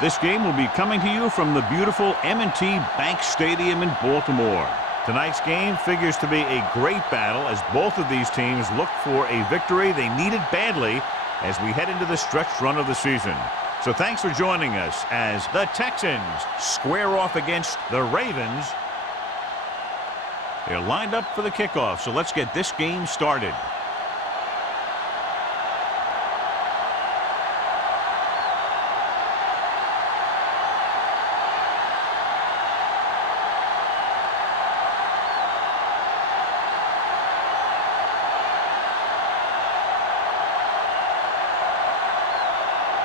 This game will be coming to you from the beautiful M&T Bank Stadium in Baltimore. Tonight's game figures to be a great battle as both of these teams look for a victory they needed badly as we head into the stretch run of the season. So thanks for joining us as the Texans square off against the Ravens. They're lined up for the kickoff, so let's get this game started.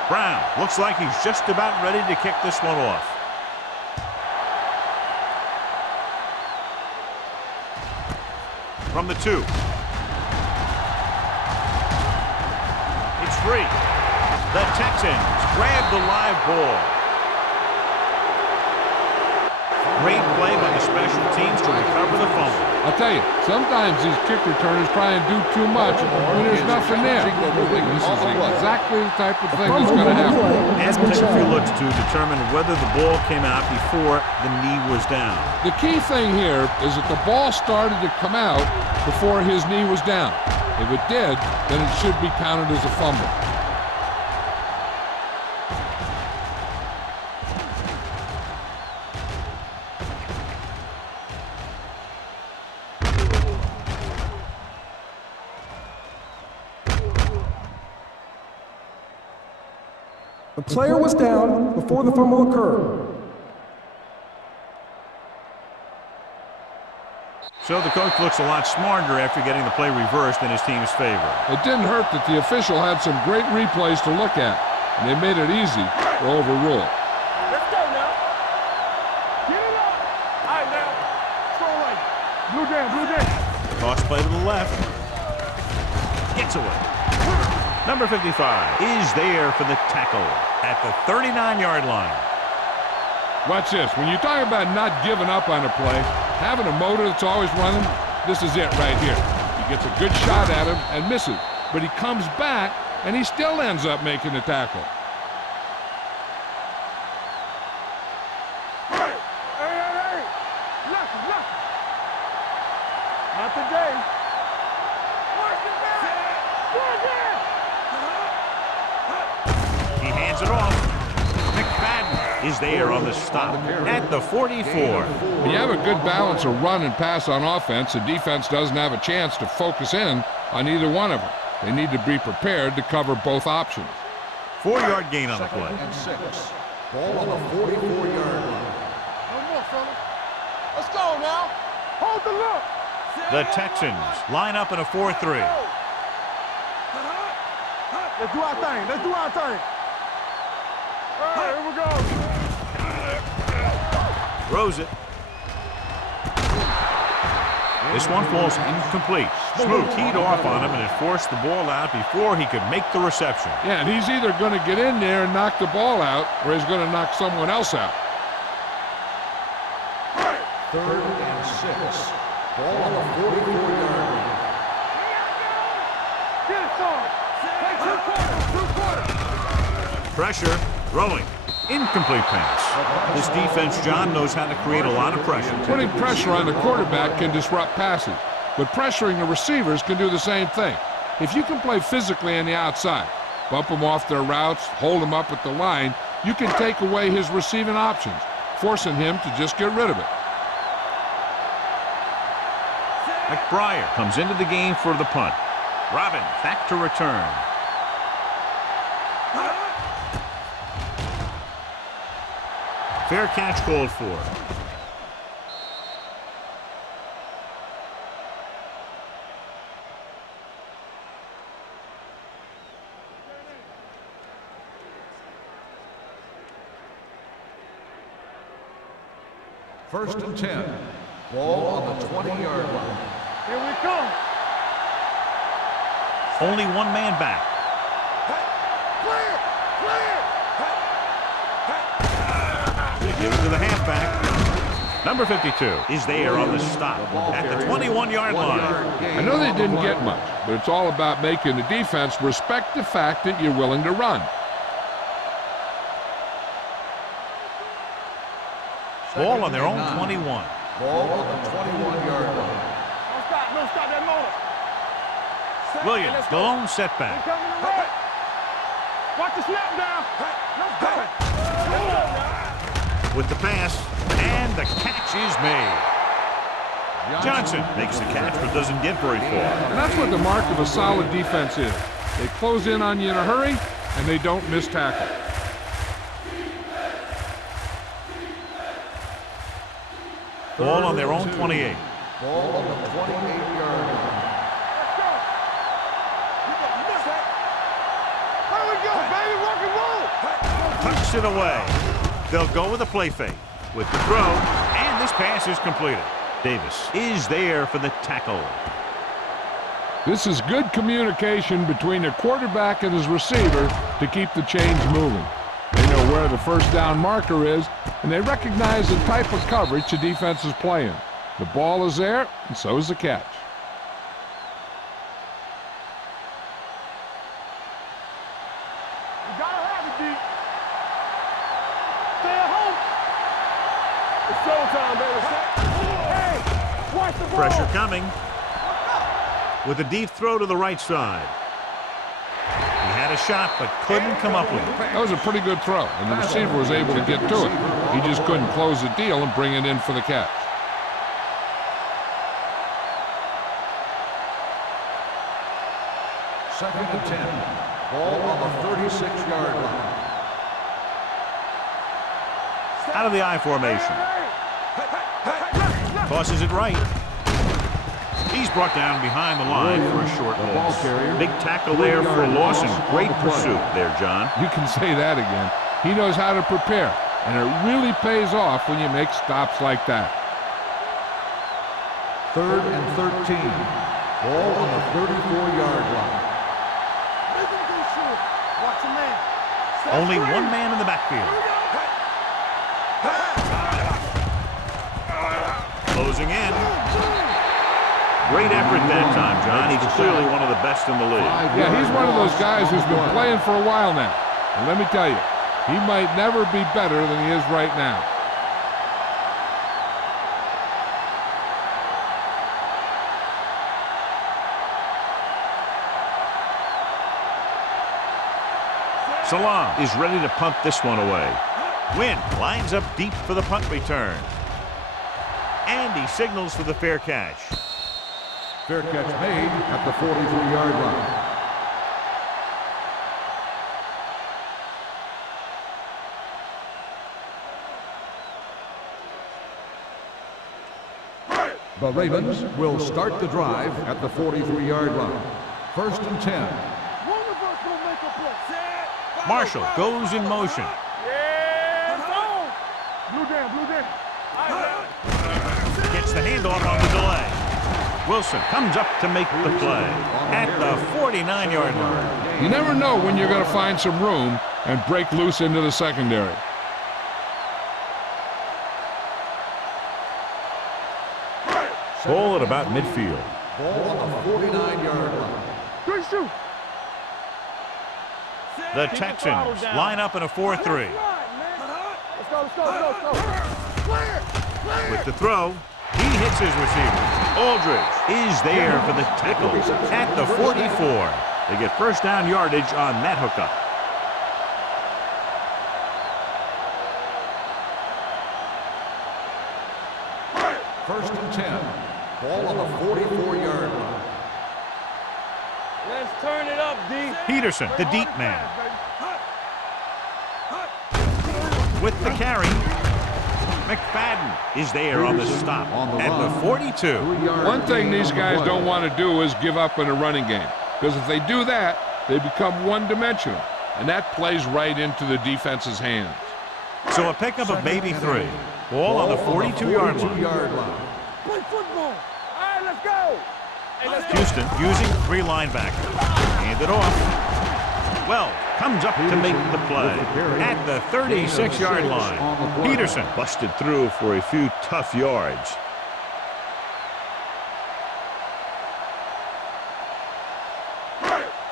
Brown looks like he's just about ready to kick this one off. From the 2. It's free. The Texans grab the live ball. Great play by the special teams to recover the fumble. I'll tell you, sometimes these kick returners try and do too much when there's nothing there. This is exactly the type of thing that's going to happen. And technically looks to determine whether the ball came out before the knee was down. The key thing here is that the ball started to come out before his knee was down. If it did, then it should be counted as a fumble. The player was down before the fumble occurred. So the coach looks a lot smarter after getting the play reversed in his team's favor. It didn't hurt that the official had some great replays to look at, and they made it easy to overrule. Let's go now. Get it up. All right, now. Strong right. Blue down, blue down. Toss play to the left. Gets away. Number 55 is there for the tackle at the 39-yard line. Watch this. When you talk about not giving up on a play, having a motor that's always running, this is it right here. He gets a good shot at him and misses, but he comes back and he still ends up making the tackle. Hey, hey, hey. Look. Not today. He hands it off. McFadden is there on the stop at the 44. When you have a good balance of run and pass on offense, the defense doesn't have a chance to focus in on either one of them. They need to be prepared to cover both options. 4-yard gain on the play. And 6. Ball on the 44-yard line. One more, fella. Let's go now. Hold the look. The Texans line up in a 4-3. Let's do our thing. Let's do our thing. All right, here we go. Throws it. This one falls incomplete. Smoot teed off on him, and it forced the ball out before he could make the reception. Yeah, and he's either going to get in there and knock the ball out, or he's going to knock someone else out. 3rd and 6. Ball on the 44-yard line. Get it, son. Take 2 quarters. Pressure, throwing. Incomplete pass. This defense, John, knows how to create a lot of pressure. Putting pressure on the quarterback can disrupt passes, but pressuring the receivers can do the same thing. If you can play physically on the outside, bump them off their routes, hold them up at the line, you can take away his receiving options, forcing him to just get rid of it. McBriar comes into the game for the punt. Robbins back to return. Fair catch called for. First and 10. Ball on the 20-yard line. Here we come. Only one man back. They give it to the halfback. Number 52 is there on the stop at the 21-yard line. I know they didn't get much, but it's all about making the defense respect the fact that you're willing to run. Ball on their own 21. Ball on the 21-yard line. No stop that motor. Williams, the lone setback. Coming to the right. Watch the snap down. Let's go. With the pass, and the catch is made. Johnson makes the catch, but doesn't get very far. And that's what the mark of a solid defense is. They close in on you in a hurry, and they don't miss tackle. Ball on their own 28. Ball on the 28-yard line. There we go, baby. Rock and roll. Tucks it away. They'll go with a play fake. With the throw, and this pass is completed. Davis is there for the tackle. This is good communication between the quarterback and his receiver to keep the chains moving. They know where the first down marker is, and they recognize the type of coverage the defense is playing. The ball is there, and so is the catch. You gotta have it, D. Stay at home. It's showtime, baby. Hey, watch the ball. Pressure coming. With a deep throw to the right side. He had a shot, but couldn't come up with it. That was a pretty good throw, and the receiver was able to get to it. He just couldn't close the deal and bring it in for the catch. Second and 10. Ball on the 36-yard line. Out of the I formation. Tosses it right. He's brought down behind the line for a short loss. Big tackle there for a loss and great pursuit there, John. You can say that again. He knows how to prepare, and it really pays off when you make stops like that. Third and 13. Ball on the 34-yard line. Watch the man. Only one man in the backfield. Closing in. Great effort that time, John. He's clearly one of the best in the league. Yeah, he's one of those guys who's been playing for a while now. And let me tell you, he might never be better than he is right now. Salam is ready to punt this one away. Wynn lines up deep for the punt return. And he signals for the fair catch. Fair catch made at the 43-yard line. The Ravens will start the drive at the 43-yard line. First and 10. Marshall goes in motion. Yeah, zone. Blue down. Gets the handoff on the delay. Wilson comes up to make the play at the 49-yard line. You never know when you're going to find some room and break loose into the secondary. Ball at about midfield. Ball on the 49-yard line. Good shoot. The Texans line up in a 4-3. Let's go. With the throw, he hits his receiver. Aldridge is there for the tackle at the 44. They get first down yardage on that hookup. First and 10. Ball on the 44-yard line. Let's turn it up, D. Peterson, the deep man. With the carry, McFadden is there on the stop at the 42. One thing these guys don't want to do is give up in a running game, because if they do that, they become one-dimensional, and that plays right into the defense's hands. So a pickup of maybe 3. Ball on the 42-yard line. Play football. All right, let's go. Hey, let's go. Houston using 3 linebackers. Hand it off. Well, comes up to make the play at the 36-yard line. Peterson busted through for a few tough yards.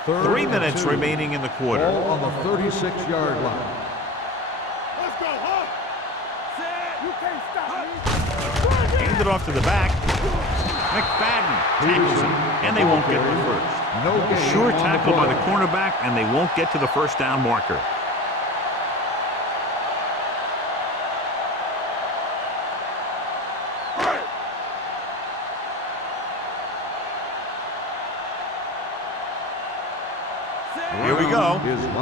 Three minutes remaining in the quarter. Ball on the 36-yard line. Let's go, huh? Set. You can't Hand it off to the back. McFadden tackles him, and they won't get the first. No gain Sure on the tackle by play. the cornerback, and they won't get to the first down marker. Here we go.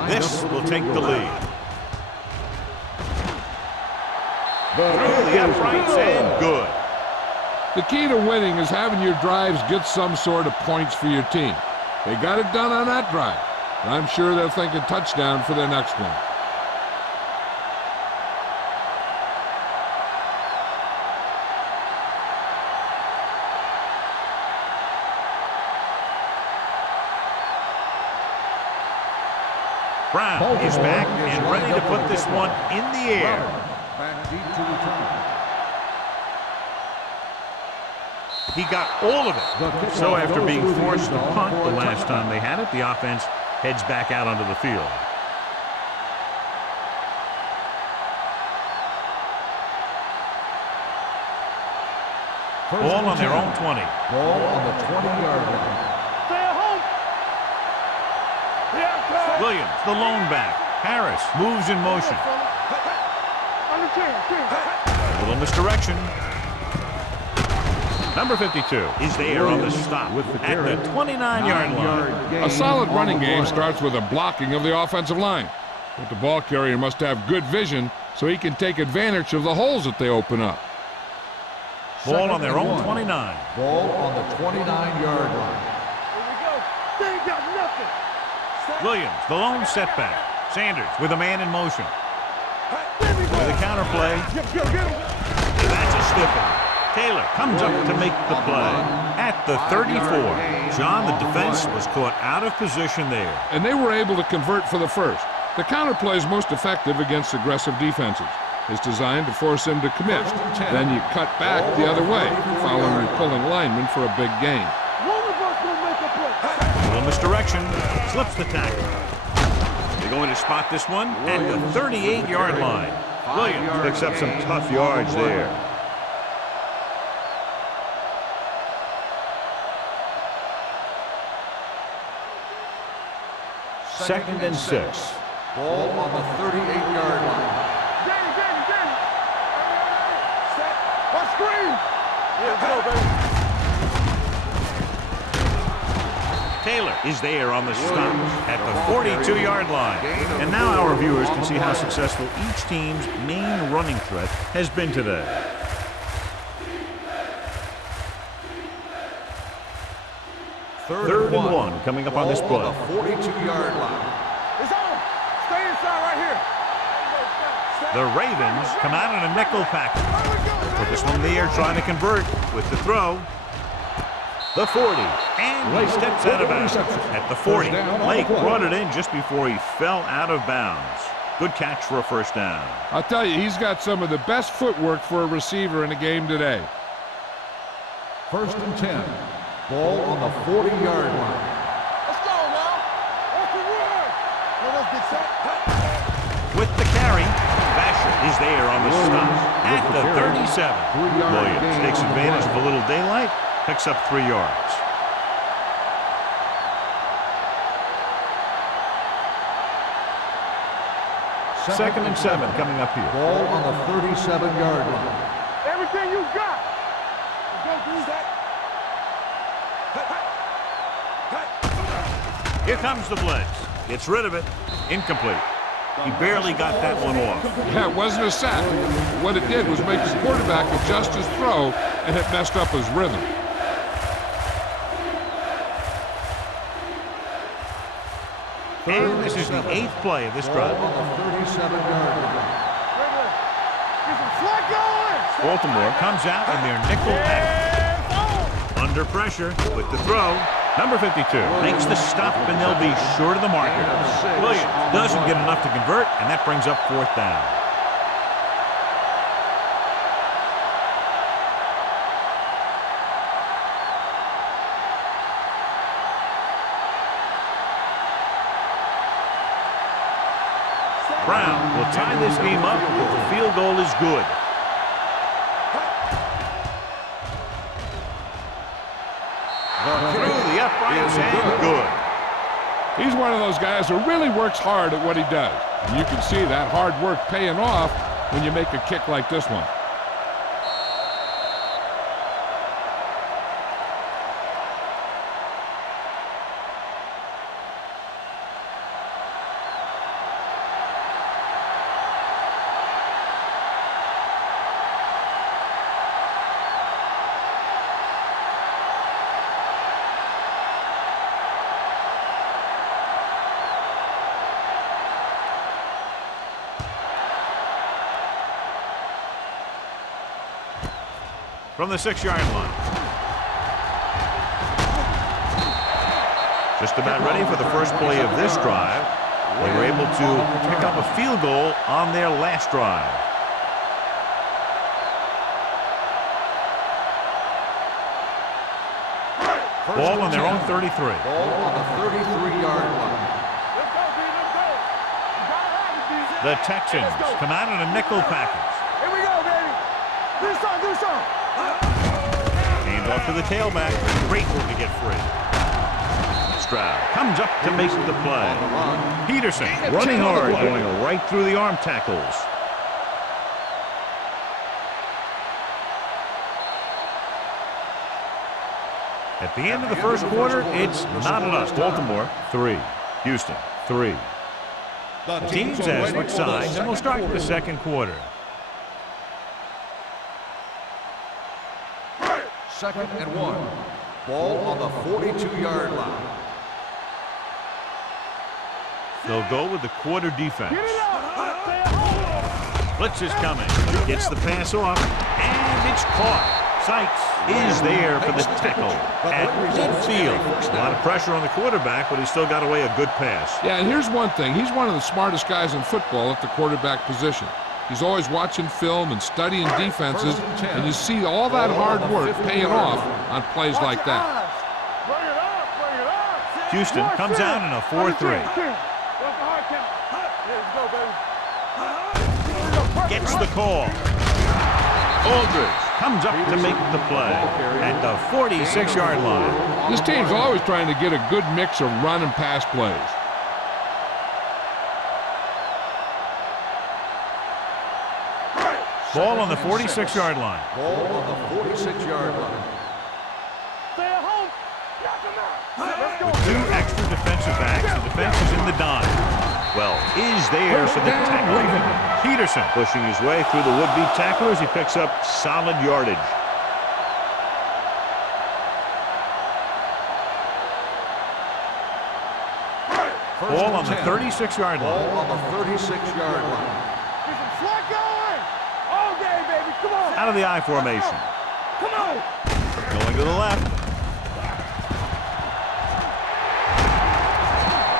This will take the lead. Through the uprights and good. The key to winning is having your drives get some sort of points for your team. They got it done on that drive, and I'm sure they'll think a touchdown for their next one. Brown is back and ready to put this one in the air. Back deep to return. He got all of it. So after being forced to punt the last time they had it, the offense heads back out onto the field. Ball on their own 20. Ball on the 20-yard line. Stay at home. Yeah, Williams, the lone back. Harris moves in motion. on the 10. A little misdirection. Number 52 is there on the stop at the 29-yard line. A solid running game starts with a blocking of the offensive line. But the ball carrier must have good vision so he can take advantage of the holes that they open up. Ball on their own 29. Ball on the 29-yard line. Here we go. They ain't got nothing. Williams, the lone setback. Sanders with a man in motion. There we go. With a counterplay. Get him. That's a stiff one. Taylor comes up to make the play at the 34. John, the defense was caught out of position there. And they were able to convert for the first. The counterplay is most effective against aggressive defenses. It's designed to force them to commit. Then you cut back the other way, following your pulling lineman for a big gain. One of us will make a play. A little misdirection. Slips the tackle. They're going to spot this one at the 38-yard line. Williams picks up some tough yards there. Second and 6. Ball on the 38-yard line. Danny. Set. One screen. Yeah, go, baby. Taylor is there on the stop at the 42-yard line. And now our viewers can see how successful each team's main running threat has been today. Third and one coming up on this play. Ball on the 42-yard line. It's on. Stay inside right here. The Ravens come out in a nickel package. Put this one in the air, trying to convert with the throw. The 40, and he steps out of bounds at the 40. Lake brought it in just before he fell out of bounds. Good catch for a first down. I'll tell you, he's got some of the best footwork for a receiver in the game today. First and 10. Ball on the 40-yard line. Let's go now. That's the word. Let's get set. With the carry, Basher is there on the stop at the 37. Williams takes advantage of a little daylight, picks up 3 yards. Second and 7 coming up here. Ball on the 37-yard line. Everything you got. Let's go through that. Here comes the blitz. Gets rid of it. Incomplete. He barely got that one off. Yeah, it wasn't a sack. What it did was make his quarterback adjust his throw, and it messed up his rhythm. And this is the 8th play of this drive. Ball on the 37-yard line. Get some slack going. Baltimore comes out in their nickel package. Under pressure with the throw. Number 52 makes the stop, and they'll be short of the marker. Williams doesn't get enough to convert, and that brings up 4th down. Brown will tie this game up if the field goal is good. Fires and good. He's one of those guys who really works hard at what he does. And you can see that hard work paying off when you make a kick like this one. From the 6-yard line. Just about ready for the first play of this drive. They were able to pick up a field goal on their last drive. Ball on their own 33. Ball on the 33-yard line. Let's go, B. Let's go. You gotta have it, B. The Texans come out in a nickel package. Here we go, baby. Do something, do something. Hands off to the tailback. Great move to get free. Stroud comes up to make the play. Peterson running hard, going right through the arm tackles. At the end of the first quarter, it's not enough. Baltimore 3, Houston 3. The teams have switched sides, and we'll start the second quarter. Second and 1. Ball on the 42-yard line. They'll go with the quarter defense. Get it up. Stay at home. Blitz is coming. Gets the pass off, and it's caught. Sykes is there for the tackle at midfield. A lot of pressure on the quarterback, but he still got away a good pass. Yeah, and here's one thing. He's one of the smartest guys in football at the quarterback position. He's always watching film and studying defenses, and you see all that hard work paying off on plays like that. Bring it up, bring it up. Houston comes out in a 4-3. Gets the call. Aldridge comes up to make the play at the 46-yard line. This team's always trying to get a good mix of run and pass plays. Ball on the 46-yard line. Ball on the 46-yard line. Stay at home. Knock him out. Let's go. Two extra defensive backs. The defense is in the dime. Well, is there for the tackle. Peterson pushing his way through the would-be tacklers. He picks up solid yardage. Ball on the 36-yard line. Ball on the 36-yard line. Get some slack going. All day, baby. Come on. Out of the I formation. Come on. Going to the left.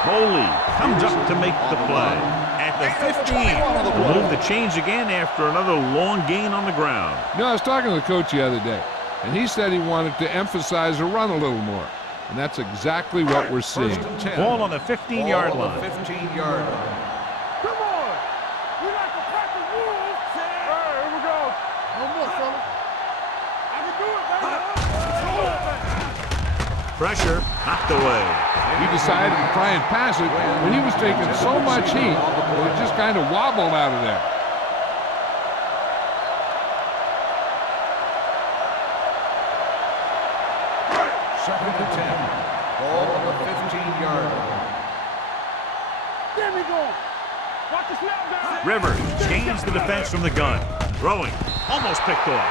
Boley comes up to make the play at the 15. We'll move the chains again after another long gain on the ground. You know, I was talking to the coach the other day, and he said he wanted to emphasize the run a little more. And that's exactly what we're seeing. Ball on the 15-yard line. 15-yard line. Come on. We like to practice rules. All right, here we go. No more, fella. I can do it, baby. Pressure knocked away. He decided to try and pass it, but he was taking so much heat that it just kind of wobbled out of there. Second and 10. Ball on the 15-yard line. There we go. Watch the snap down. Rivers gains the defense from the gun. Throwing. Almost picked off.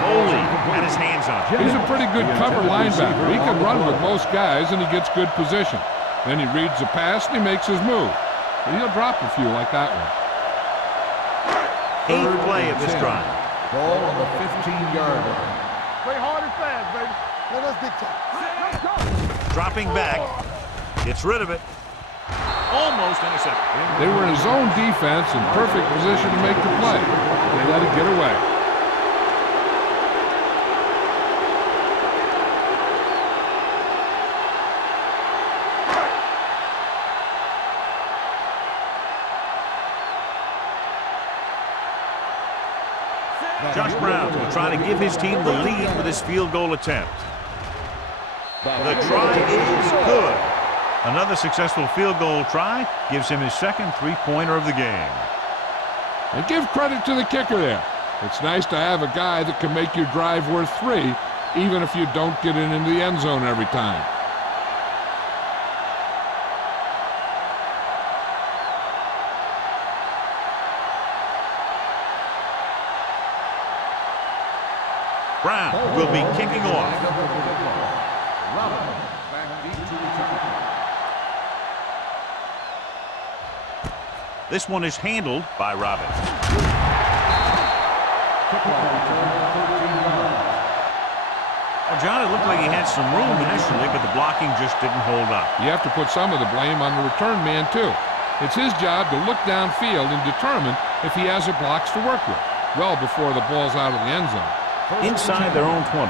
Boley had his hands on it. He's a pretty good cover linebacker. He can run with most guys, and he gets good position. Then he reads the pass, and he makes his move. But he'll drop a few like that one. Eighth play of this drive. Ball on the 15-yard line. Play hard and fast, baby. Let us big time. Let's go. Dropping back. Gets rid of it. Almost intercepted. They were in a zone defense in perfect position to make the play. They let it get away. Josh Brown will try to give his team the lead with his field goal attempt. The try is good. Another successful field goal try gives him his second three-pointer of the game. And give credit to the kicker there. It's nice to have a guy that can make your drive worth 3, even if you don't get it into the end zone every time. Brown will be kicking off. This one is handled by Robin. Well, John, it looked like he had some room initially, but the blocking just didn't hold up. You have to put some of the blame on the return man, too. It's his job to look downfield and determine if he has the blocks to work with, well before the ball's out of the end zone. Inside their own 20.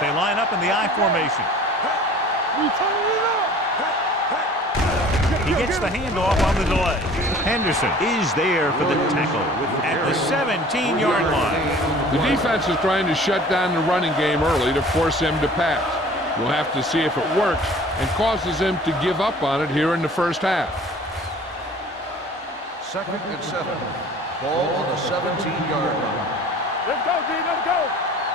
They line up in the I formation. He gets the handoff on the delay. Henderson is there for the tackle at the 17-yard line. The defense is trying to shut down the running game early to force him to pass. We'll have to see if it works and causes him to give up on it here in the first half. 2nd and 7. Ball on the 17-yard line. Let's go, D. Let's go.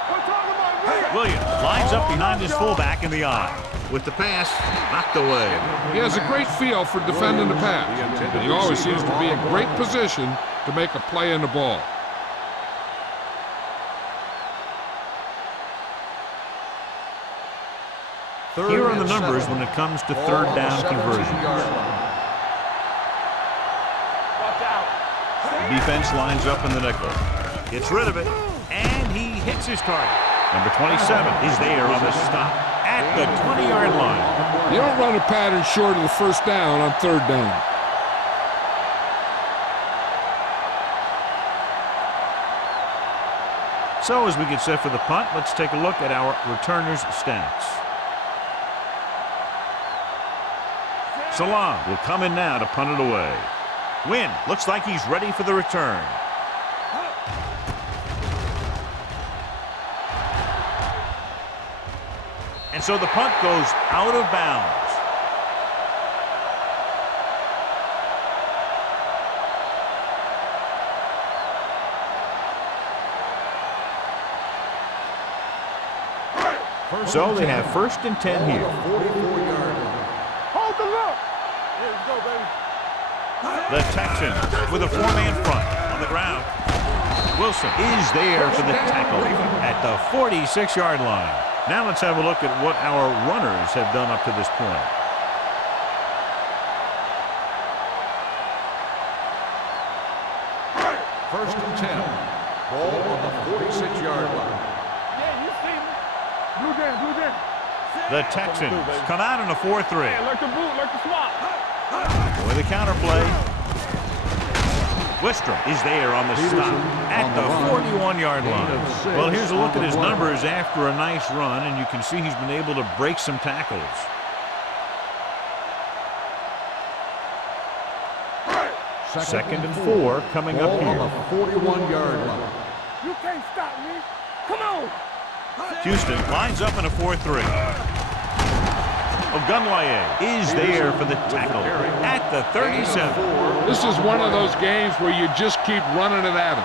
We're talking about Williams lines up behind his fullback in the I. With the pass, knocked away. He has a great feel for defending the pass, and he always seems to be in great position to make a play in the ball. Here are the numbers when it comes to third down conversions. The defense lines up in the nickel. Gets rid of it, and he hits his target. Number 27 is there on the stop at the 20-yard line. You don't run a pattern short of the first down on third down. So as we get set for the punt, let's take a look at our returners' stats. Salam will come in now to punt it away. Wynn looks like he's ready for the return. And so the punt goes out of bounds. So they have 1st and 10 here. Hold the look. Here we go, baby. The Texans with a 4-man front on the ground. Wilson is there for the tackle at the 46-yard line. Now let's have a look at what our runners have done up to this point. First and 10. Ball on the 46-yard line. Yeah, you see me. Blue game, blue game. The Texans come out in a 4-3. Yeah, like the boot, like the swap. With a counterplay. Wistrom is there on the stop at the 41-yard line. Well, here's a look at his numbers after a nice run, and you can see he's been able to break some tackles. Second and 4 coming up here. On the 41-yard line. You can't stop me. Come on. Houston lines up in a 4-3. Ogunlaye is there for the tackle at the 37. This is one of those games where you just keep running it at him.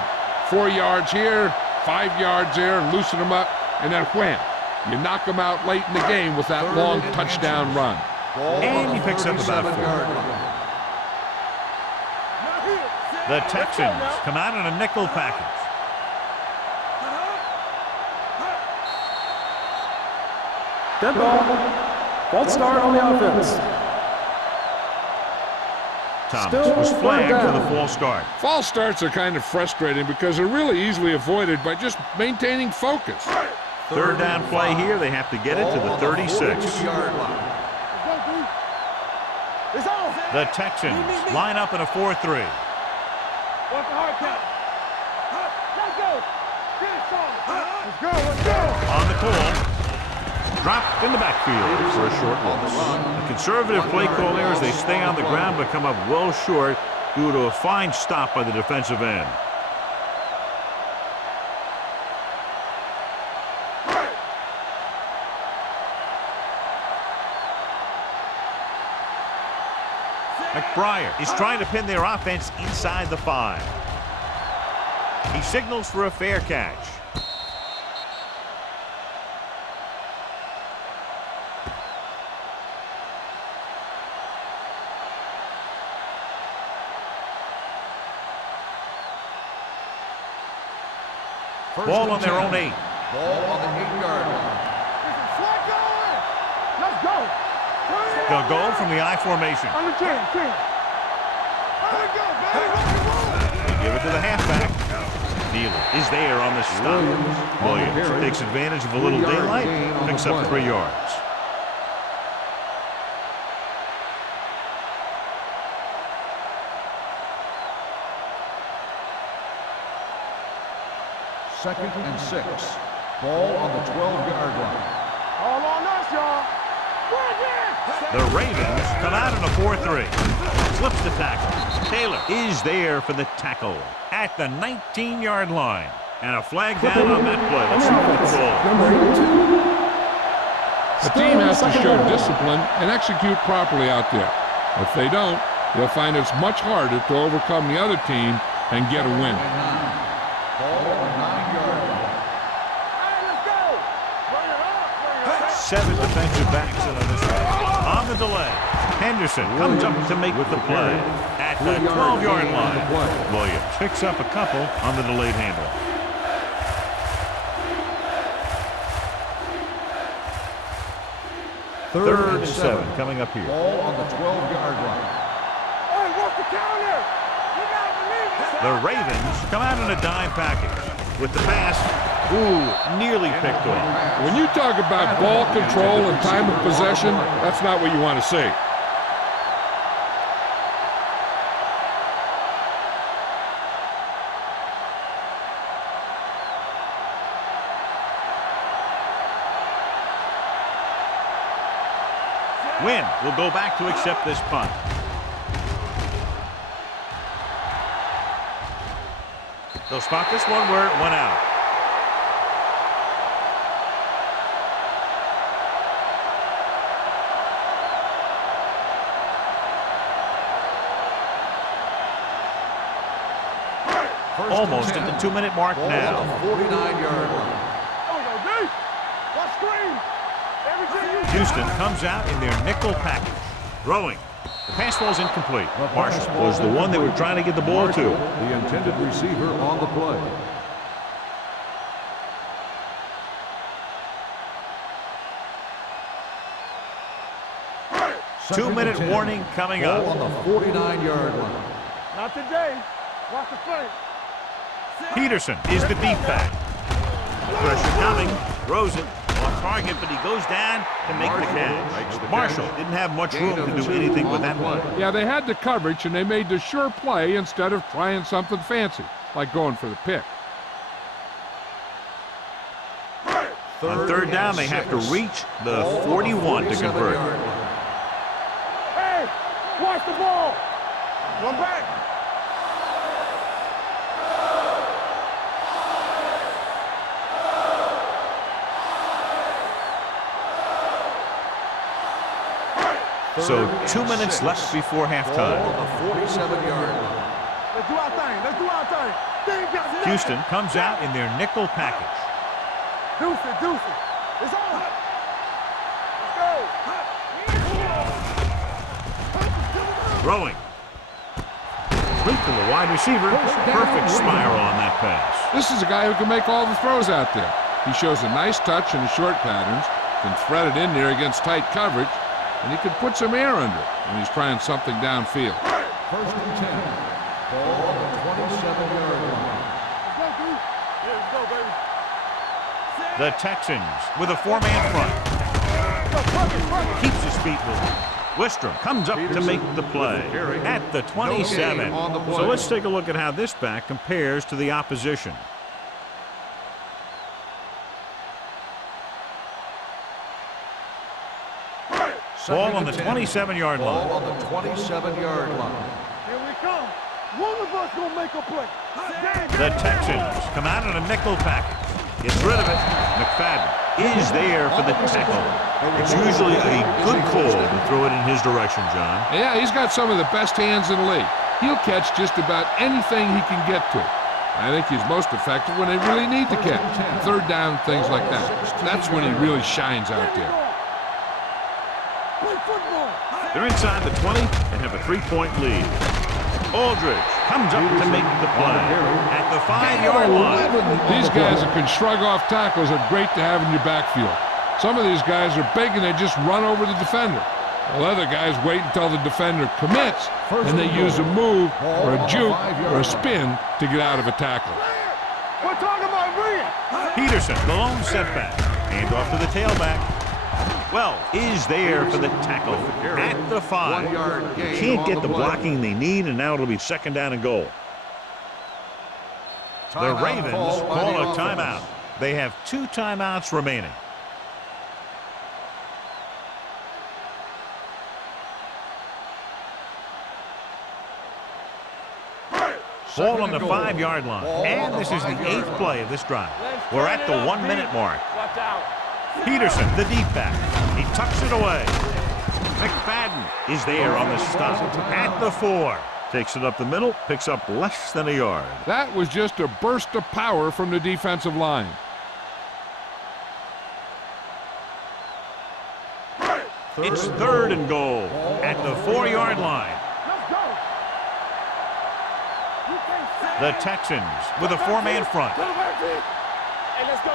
4 yards here, 5 yards there, and loosen him up, and then wham. You knock him out late in the game with that long touchdown run. And he picks up about 4. The Texans come out in a nickel package. Dead ball. False start on the offense. Thomas was flagged for the false start. False starts are kind of frustrating because they're really easily avoided by just maintaining focus. Third down play here. They have to get it to the 36. The Texans line up in a 4-3. What's the hard count? Let's go. Get it, Sean. Let's go, let's go. On the call. Dropped in the backfield for a short loss. A conservative play call there as they stay on the ground but come up well short due to a fine stop by the defensive end. Breyer is trying to pin their offense inside the 5. He signals for a fair catch. Ball on their own 8. Ball on the 8-yard line. Let's go. They'll go from the I formation. On the 10. Let it go, baby. They give it to the halfback. Nealon is there on the stop. Williams takes advantage of a little daylight, picks up 3 yards. Second and 6. Ball on the 12-yard line. All on us, y'all. The Ravens come out in a 4-3. Flips the tackle. Taylor is there for the tackle at the 19-yard line. And a flag down on that play. Let's see what the ball. Number 82. The team has to show discipline and execute properly out there. If they don't, they'll find it's much harder to overcome the other team and get a win. Ball on the 9-yard line. Hey, let's go. Bring it up. 7 defensive backs in on this play. On the delay, Henderson comes up to make the play at the 12-yard line. Williams picks up a couple on the delayed handle. Third and 7 coming up here. Ball on the 12-yard line. Hey, what's the counter? You gotta believe it. The Ravens come out in a dime package with the pass. Ooh, nearly picked off. When you talk about ball control and time of possession, that's not what you want to see. Wynn will go back to accept this punt. They'll spot this one where it went out. Almost at the 2-minute mark now. Ball on the 49-yard line. Oh, yo, D. What screen? Everything you Houston comes out in their nickel package. Throwing. The pass ball's incomplete. Marshall was the one they were trying to get the ball to. The intended receiver on the play. Two-minute warning coming up. Ball on the 49-yard line. Not today. Watch the play. Peterson is the deep back. Pressure coming. Throws it. On target, but he goes down to make the catch. Marshall didn't have much room to do anything with that one. Yeah, they had the coverage, and they made the sure play instead of trying something fancy, like going for the pick. On third down, they have to reach the 41 to convert. Hey, watch the ball. One back. So 2 minutes left before halftime. Ball on the 47-yard line. Let's do our thing. Let's do our thing. Houston comes out in their nickel package. Deuce it, deuce it. It's on. Let's go. Throwing. Complete to the wide receiver. Perfect spiral on that pass. This is a guy who can make all the throws out there. He shows a nice touch in the short patterns, can thread it in there against tight coverage, and he can put some air under it when he's trying something downfield. First and 10. Ball on the 27-yard line. Let's go, baby. The Texans with a 4-man front. Keeps his feet moving. Wistrom comes up to make the play at the 27. So let's take a look at how this back compares to the opposition. Ball on the 27-yard line. Ball on the 27-yard line. Here we come. One of us gonna make a play. The Texans come out in a nickel package. Gets rid of it. McFadden is there for the tackle. It's usually a good call to throw it in his direction, John. Yeah, he's got some of the best hands in the league. He'll catch just about anything he can get to. I think he's most effective when they really need to catch. Third down, things like that. That's when he really shines out there. They're inside the 20 and have a 3-point lead. Aldridge comes up to make the play at the 5-yard line. These guys that can shrug off tackles are great to have in your backfield. Some of these guys are big and they just run over the defender. While other guys wait until the defender commits and they use a move or a juke or a spin to get out of a tackle. We're talking about bringing. Peterson, the lone setback. Hand off to the tailback. Well, is there for the tackle at the 5. Can't get the blocking they need, and now it'll be 2nd down and goal. The Ravens call a timeout. They have 2 timeouts remaining. Ball on the 5-yard line. And this is the 8th play of this drive. We're at the 1-minute mark. Watch out. Peterson, the deep back. He tucks it away. McFadden is there on the stop at the 4. Takes it up the middle, picks up less than a yard. That was just a burst of power from the defensive line. It's 3rd and goal at the 4-yard line. Let's go. You can't say The Texans with a 4-man front. to the back, kid. Hey, let's go.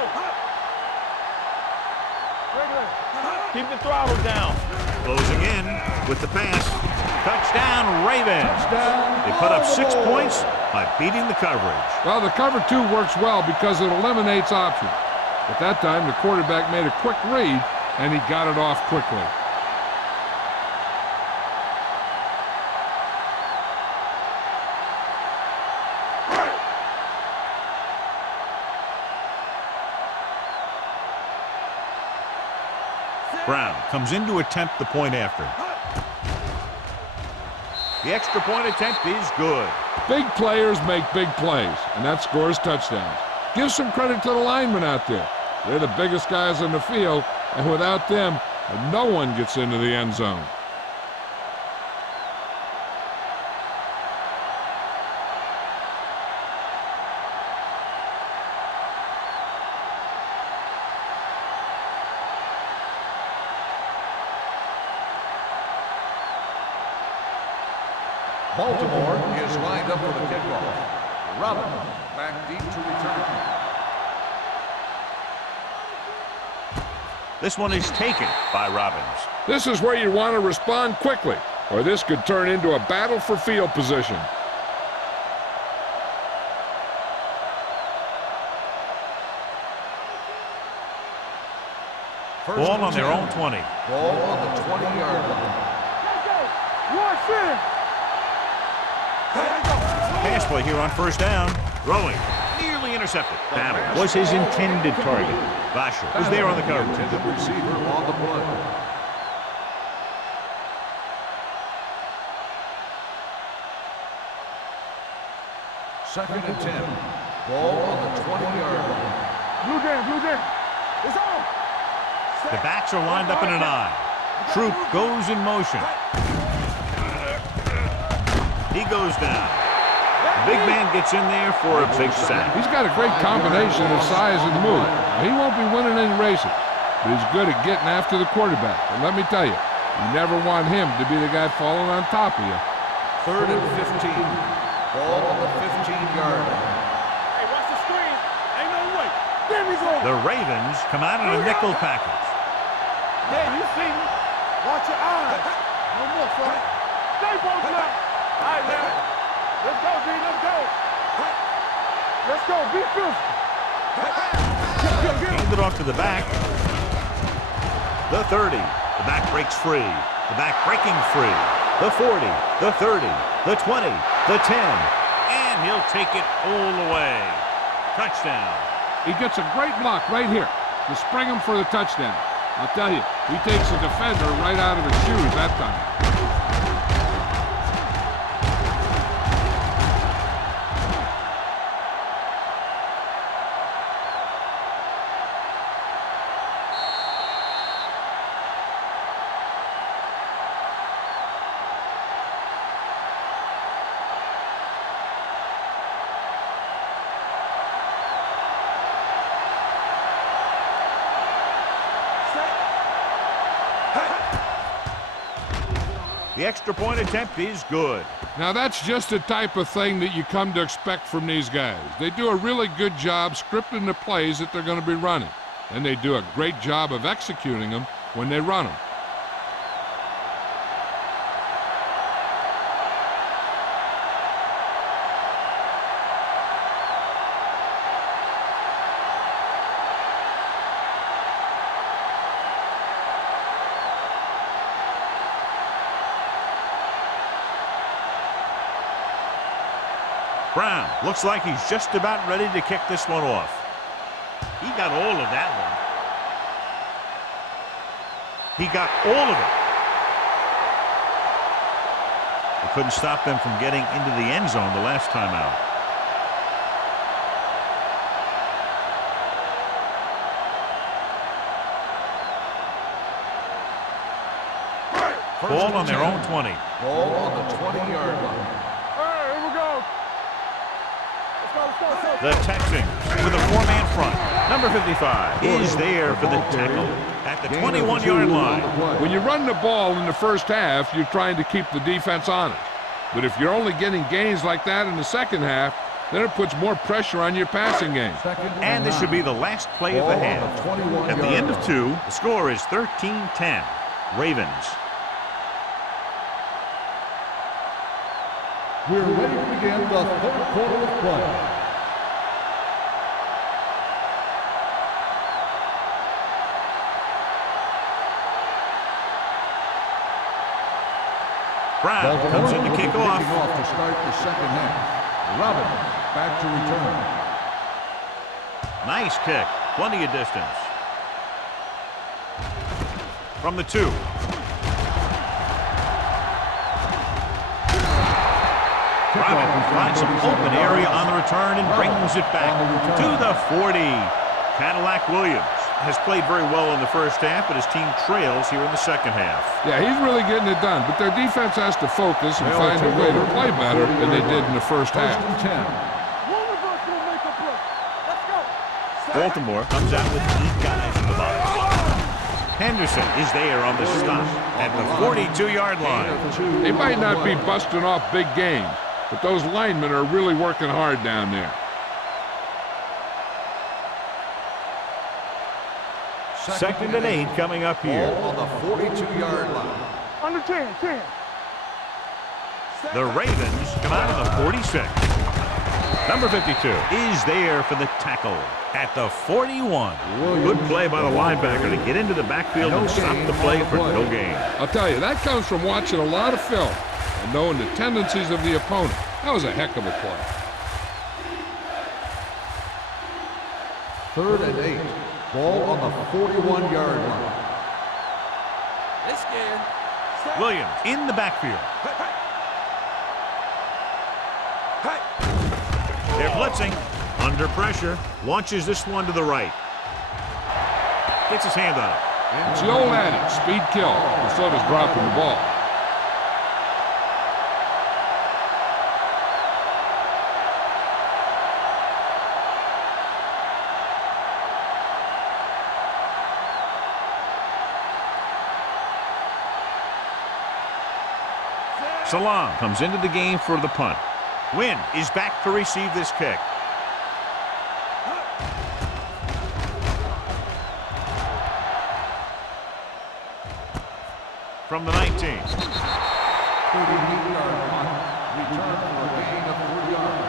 Regular. Keep the throttle down. Closing in with the pass. Touchdown, Ravens. They put up 6 points by beating the coverage. Well, the cover 2 works well because it eliminates options. At that time, the quarterback made a quick read, and he got it off quickly. Brown comes in to attempt the point after. The extra point attempt is good. Big players make big plays, and that scores touchdowns. Give some credit to the linemen out there. They're the biggest guys on the field, and without them, no one gets into the end zone. Baltimore is lined up for the kickoff. Robin back deep to return. This one is taken by Robbins. This is where you want to respond quickly, or this could turn into a battle for field position. Ball on their own 20. Ball on the 20-yard line. Let's go. Rush in. Pass play here on 1st down. Throwing. Nearly intercepted. Battle was his intended target. Vasher was there on the coverage. Intended receiver on the play. Second and 10. Ball on the 20-yard line. Blue game. It's on. The backs are lined up in an eye. Troop goes in motion. He goes down. The big man gets in there for a big sack. He's got a great combination of size and move. He won't be winning any races, but he's good at getting after the quarterback. And let me tell you, you never want him to be the guy falling on top of you. 3rd and 15. Ball on the 15-yard line. Hey, watch the screen. Ain't no way. There we go. The Ravens come out in a nickel package. Yeah, you see me. Watch your eyes. No more, son. Stay both now. All right, man. Let's go, D. Let's go. Let's go. Be physical. Get him. Hand it off to the back. The 30. The back breaks free. The back breaking free. The 40. The 30. The 20. The 10. And he'll take it all the way. Touchdown. He gets a great block right here to spring him for the touchdown. I'll tell you, he takes the defender right out of his shoes that time. The extra point attempt is good. Now that's just the type of thing that you come to expect from these guys. They do a really good job scripting the plays that they're going to be running, and they do a great job of executing them when they run them. Brown looks like he's just about ready to kick this one off. He got all of that one. He got all of it. He couldn't stop them from getting into the end zone the last time out. Ball on their own 20. Ball on the 20-yard line. Here we go. The Texans with a four-man front. Number 55 is there for the tackle at the 21-yard line. When you run the ball in the first half, you're trying to keep the defense honest. But if you're only getting gains like that in the second half, then it puts more pressure on your passing game. And this should be the last play of the half. At the end of 2, the score is 13-10. Ravens. We're ready to begin the third quarter of play. Brown comes in to kick off. To start the second half. Robin back to return. Nice kick. Plenty of distance. From the 2. Robin finds some open area on the return and brings it back to the 40. Cadillac Williams has played very well in the first half, but his team trails here in the second half. Yeah, he's really getting it done, but their defense has to focus and find a way to play better than they did in the first half. Baltimore comes out with 8 guys in the box. Henderson is there on the stop at the 42-yard line. They might not be busting off big games, but those linemen are really working hard down there. Second and 8 coming up here. Ball on the 42-yard line. Under 10. The Ravens come out of the 46. Number 52 is there for the tackle at the 41. Good play by the linebacker to get into the backfield and stop the play for no gain. I'll tell you, that comes from watching a lot of film and knowing the tendencies of the opponent. That was a heck of a play. 3rd and 8. Ball on the 41-yard line. Williams in the backfield. They're blitzing. Under pressure. Launches this one to the right. Gets his hand on it. It's the old adage, speed kill, instead of dropping the ball. Salam comes into the game for the punt. Wynn is back to receive this kick. From the 19. 38-yard punt. Return for a gain of 3 yards.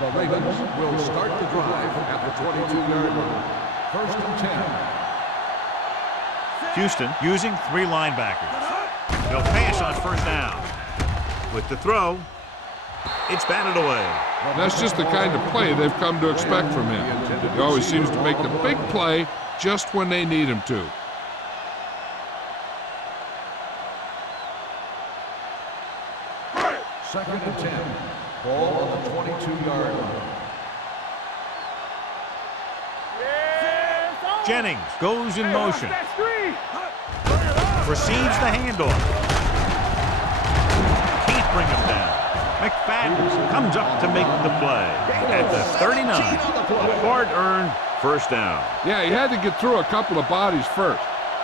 The Ravens will start the drive at the 22-yard line. 1st and 10. Houston using 3 linebackers. They'll pass on first down. With the throw, it's batted away. That's just the kind of play they've come to expect from him. He always seems to make the big play just when they need him to. Second and 10. Ball on the 22-yard line. Jennings goes in motion. Receives the handoff. Can't bring him down. McFadden comes up to make the play. At the 39, a hard-earned first down. Yeah, he had to get through a couple of bodies first.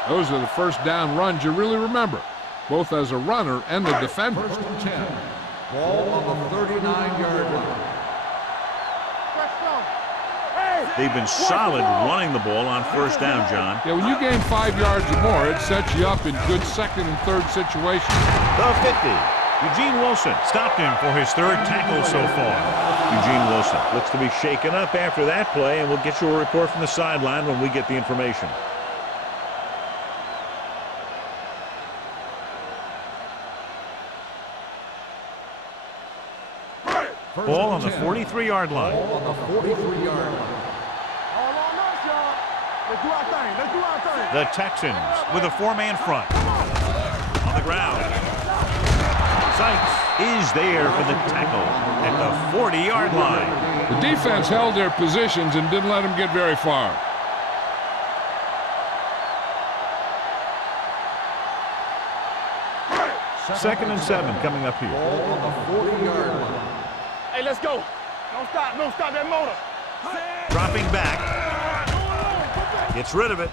Those are the first down runs you really remember, both as a runner and the defender. First and 10. Ball on the 39-yard line. They've been solid running the ball on first down, John. Yeah, when you gain 5 yards or more, it sets you up in good second and third situations. The 50. Eugene Wilson stopped him for his third tackle so far. Eugene Wilson looks to be shaken up after that play, and we'll get you a report from the sideline when we get the information. Ball on the 43-yard line. Ball on the 43-yard line. The Texans with a four-man front. On the ground. Sykes is there for the tackle at the 40-yard line. The defense held their positions and didn't let them get very far. Second and 7 coming up here. Ball on the 40-yard line. Hey, let's go. Don't stop that motor. Dropping back. Gets rid of it.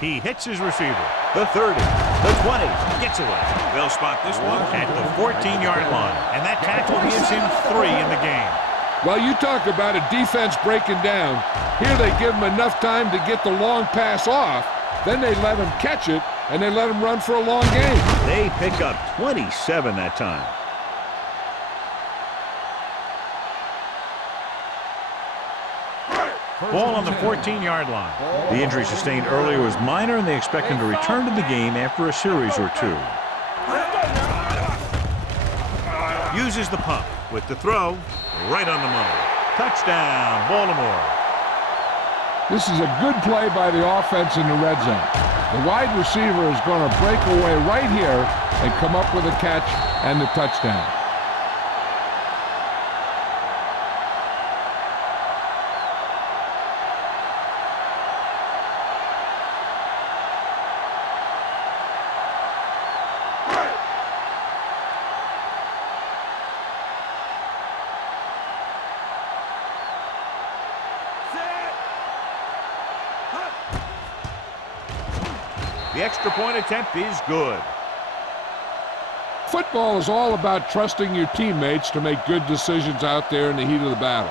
He hits his receiver. The 30, the 20, gets away. They'll spot this one at the 14-yard line. And that tackle gives him 3 in the game. Well, you talk about a defense breaking down. Here they give him enough time to get the long pass off. Then they let him catch it, and they let him run for a long game. They pick up 27 that time. Ball on the 14-yard line. The injury sustained earlier was minor, and they expect him to return to the game after a series or 2. Uses the pump with the throw right on the money. Touchdown, Baltimore. This is a good play by the offense in the red zone. The wide receiver is going to break away right here and come up with a catch and the touchdown. The extra point attempt is good. Football is all about trusting your teammates to make good decisions out there in the heat of the battle.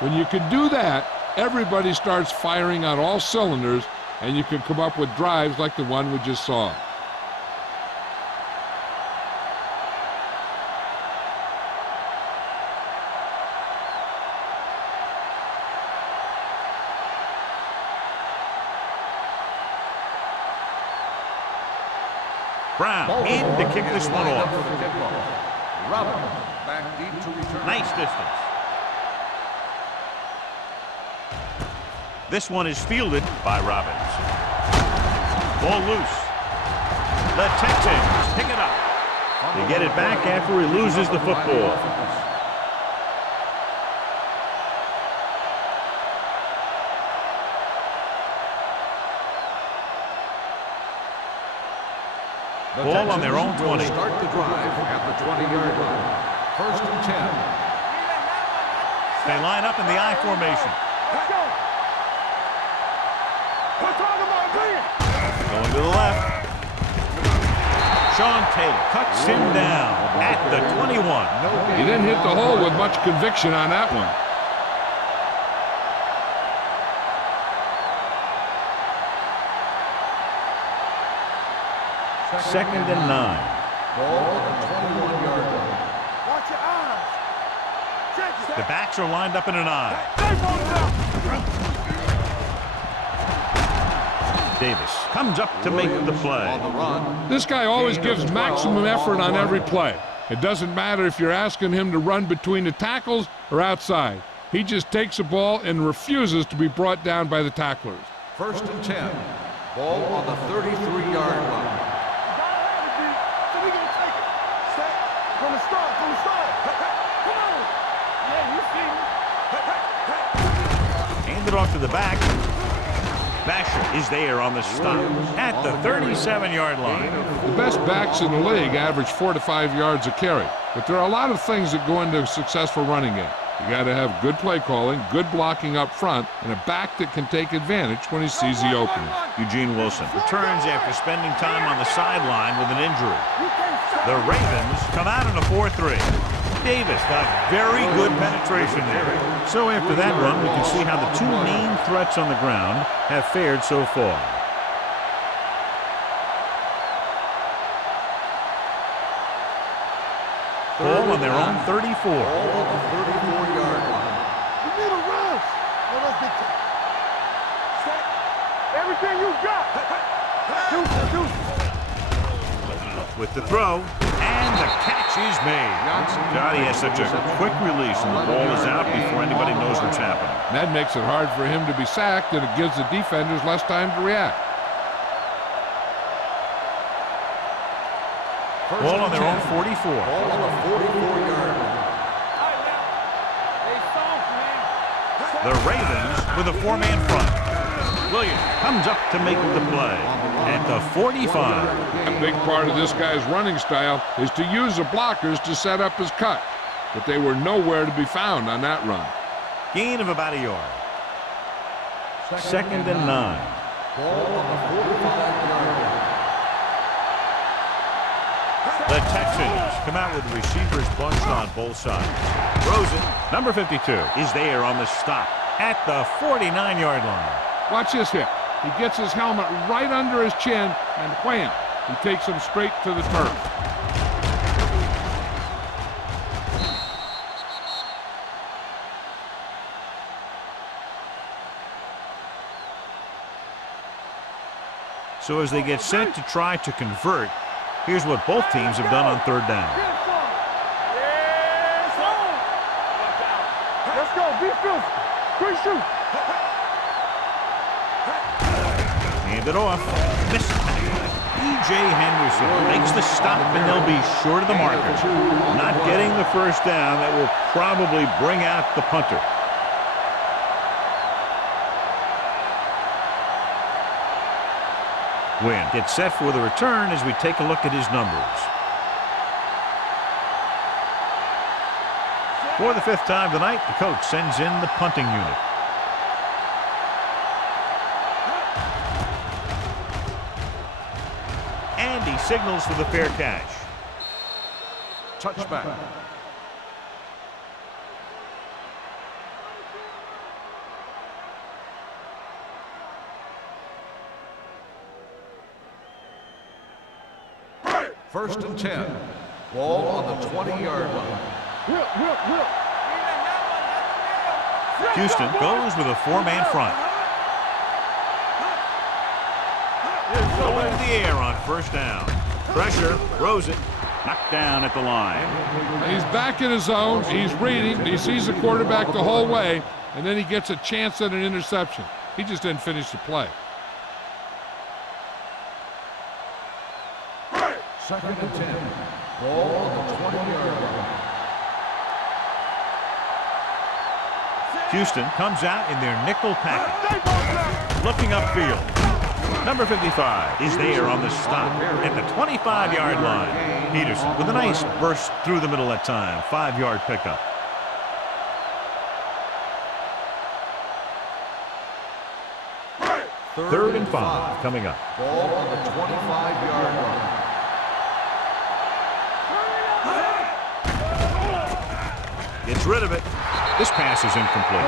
When you can do that, everybody starts firing on all cylinders, and you can come up with drives like the one we just saw. Brown in to kick this one off. Robbins back deep to return. Nice distance. This one is fielded by Robbins. Ball loose. The Texans pick it up. They get it back after he loses the football. Ball on their own 20. Start the drive at the 20-yard line. First and 10. They line up in the I formation. Let's go. We're talking about green. Going to the left. Sean Taylor cuts him down at the 21. He didn't hit the hole with much conviction on that one. Second and 9. Ball on the 21-yard line. Watch your eyes. Check it. The backs are lined up in an I. Davis comes up to make the play. On the run. This guy always gives maximum effort on every play. It doesn't matter if you're asking him to run between the tackles or outside. He just takes the ball and refuses to be brought down by the tacklers. First and 10. Ball on the 33-yard line. So we gonna take it. Set. From the start. Come on. Yeah, you see me. Hand it off to the back. Basher is there on the stop at the 37-yard line. The best backs in the league average 4 to 5 yards a carry, but there are a lot of things that go into a successful running game. You got to have good play calling, good blocking up front, and a back that can take advantage when he sees the opening. Eugene Wilson returns after spending time on the sideline with an injury. The Ravens come out in a 4-3. Davis got very good penetration there. So after that run, we can see how the two main threats on the ground have fared so far. Ball on their own 34. Ball on the 34-yard line. You need a rush. No, let's get to everything you got. With the throw, and the catch is made. Johnny has such a quick release, and the ball is out before anybody knows what's happening. That makes it hard for him to be sacked, and it gives the defenders less time to react. Ball on their own 44. Ball on the 44-yard line. The Ravens with a four-man front. Williams comes up to make the play at the 45. A big part of this guy's running style is to use the blockers to set up his cut, but they were nowhere to be found on that run. Gain of about a yard. Second and 9. Ball on the 45-yard line. The Texans come out with the receivers bunched on both sides. Rosen, number 52, is there on the stop at the 49-yard line. Watch this hit. He gets his helmet right under his chin, and wham, he takes him straight to the turf. So as they get set to try to convert, here's what both teams have done on third down. Let's go. Be physical. Quick shoot. Hand it off. Missed. E.J. Henderson makes the stop, and they'll be short of the marker. Not getting the first down. That will probably bring out the punter. Wynn gets set for the return as we take a look at his numbers. For the 5th time tonight, the coach sends in the punting unit. And he signals for the fair catch. Touchback. First and 10. Ball on the 20-yard line. Houston goes with a four-man front. Going to the air on first down. Pressure, Rosen, knocked down at the line. He's back in his zone. He's reading. He sees the quarterback the whole way, and then he gets a chance at an interception. He just didn't finish the play. Second and 10. Ball on the 20-yard line. Houston comes out in their nickel package. Looking upfield. Number 55 is there on the stop at the 25-yard line. Peterson with a nice burst through the middle that time. 5-yard pickup. Third and 5 coming up. Ball on the 25-yard line. Gets rid of it. This pass is incomplete.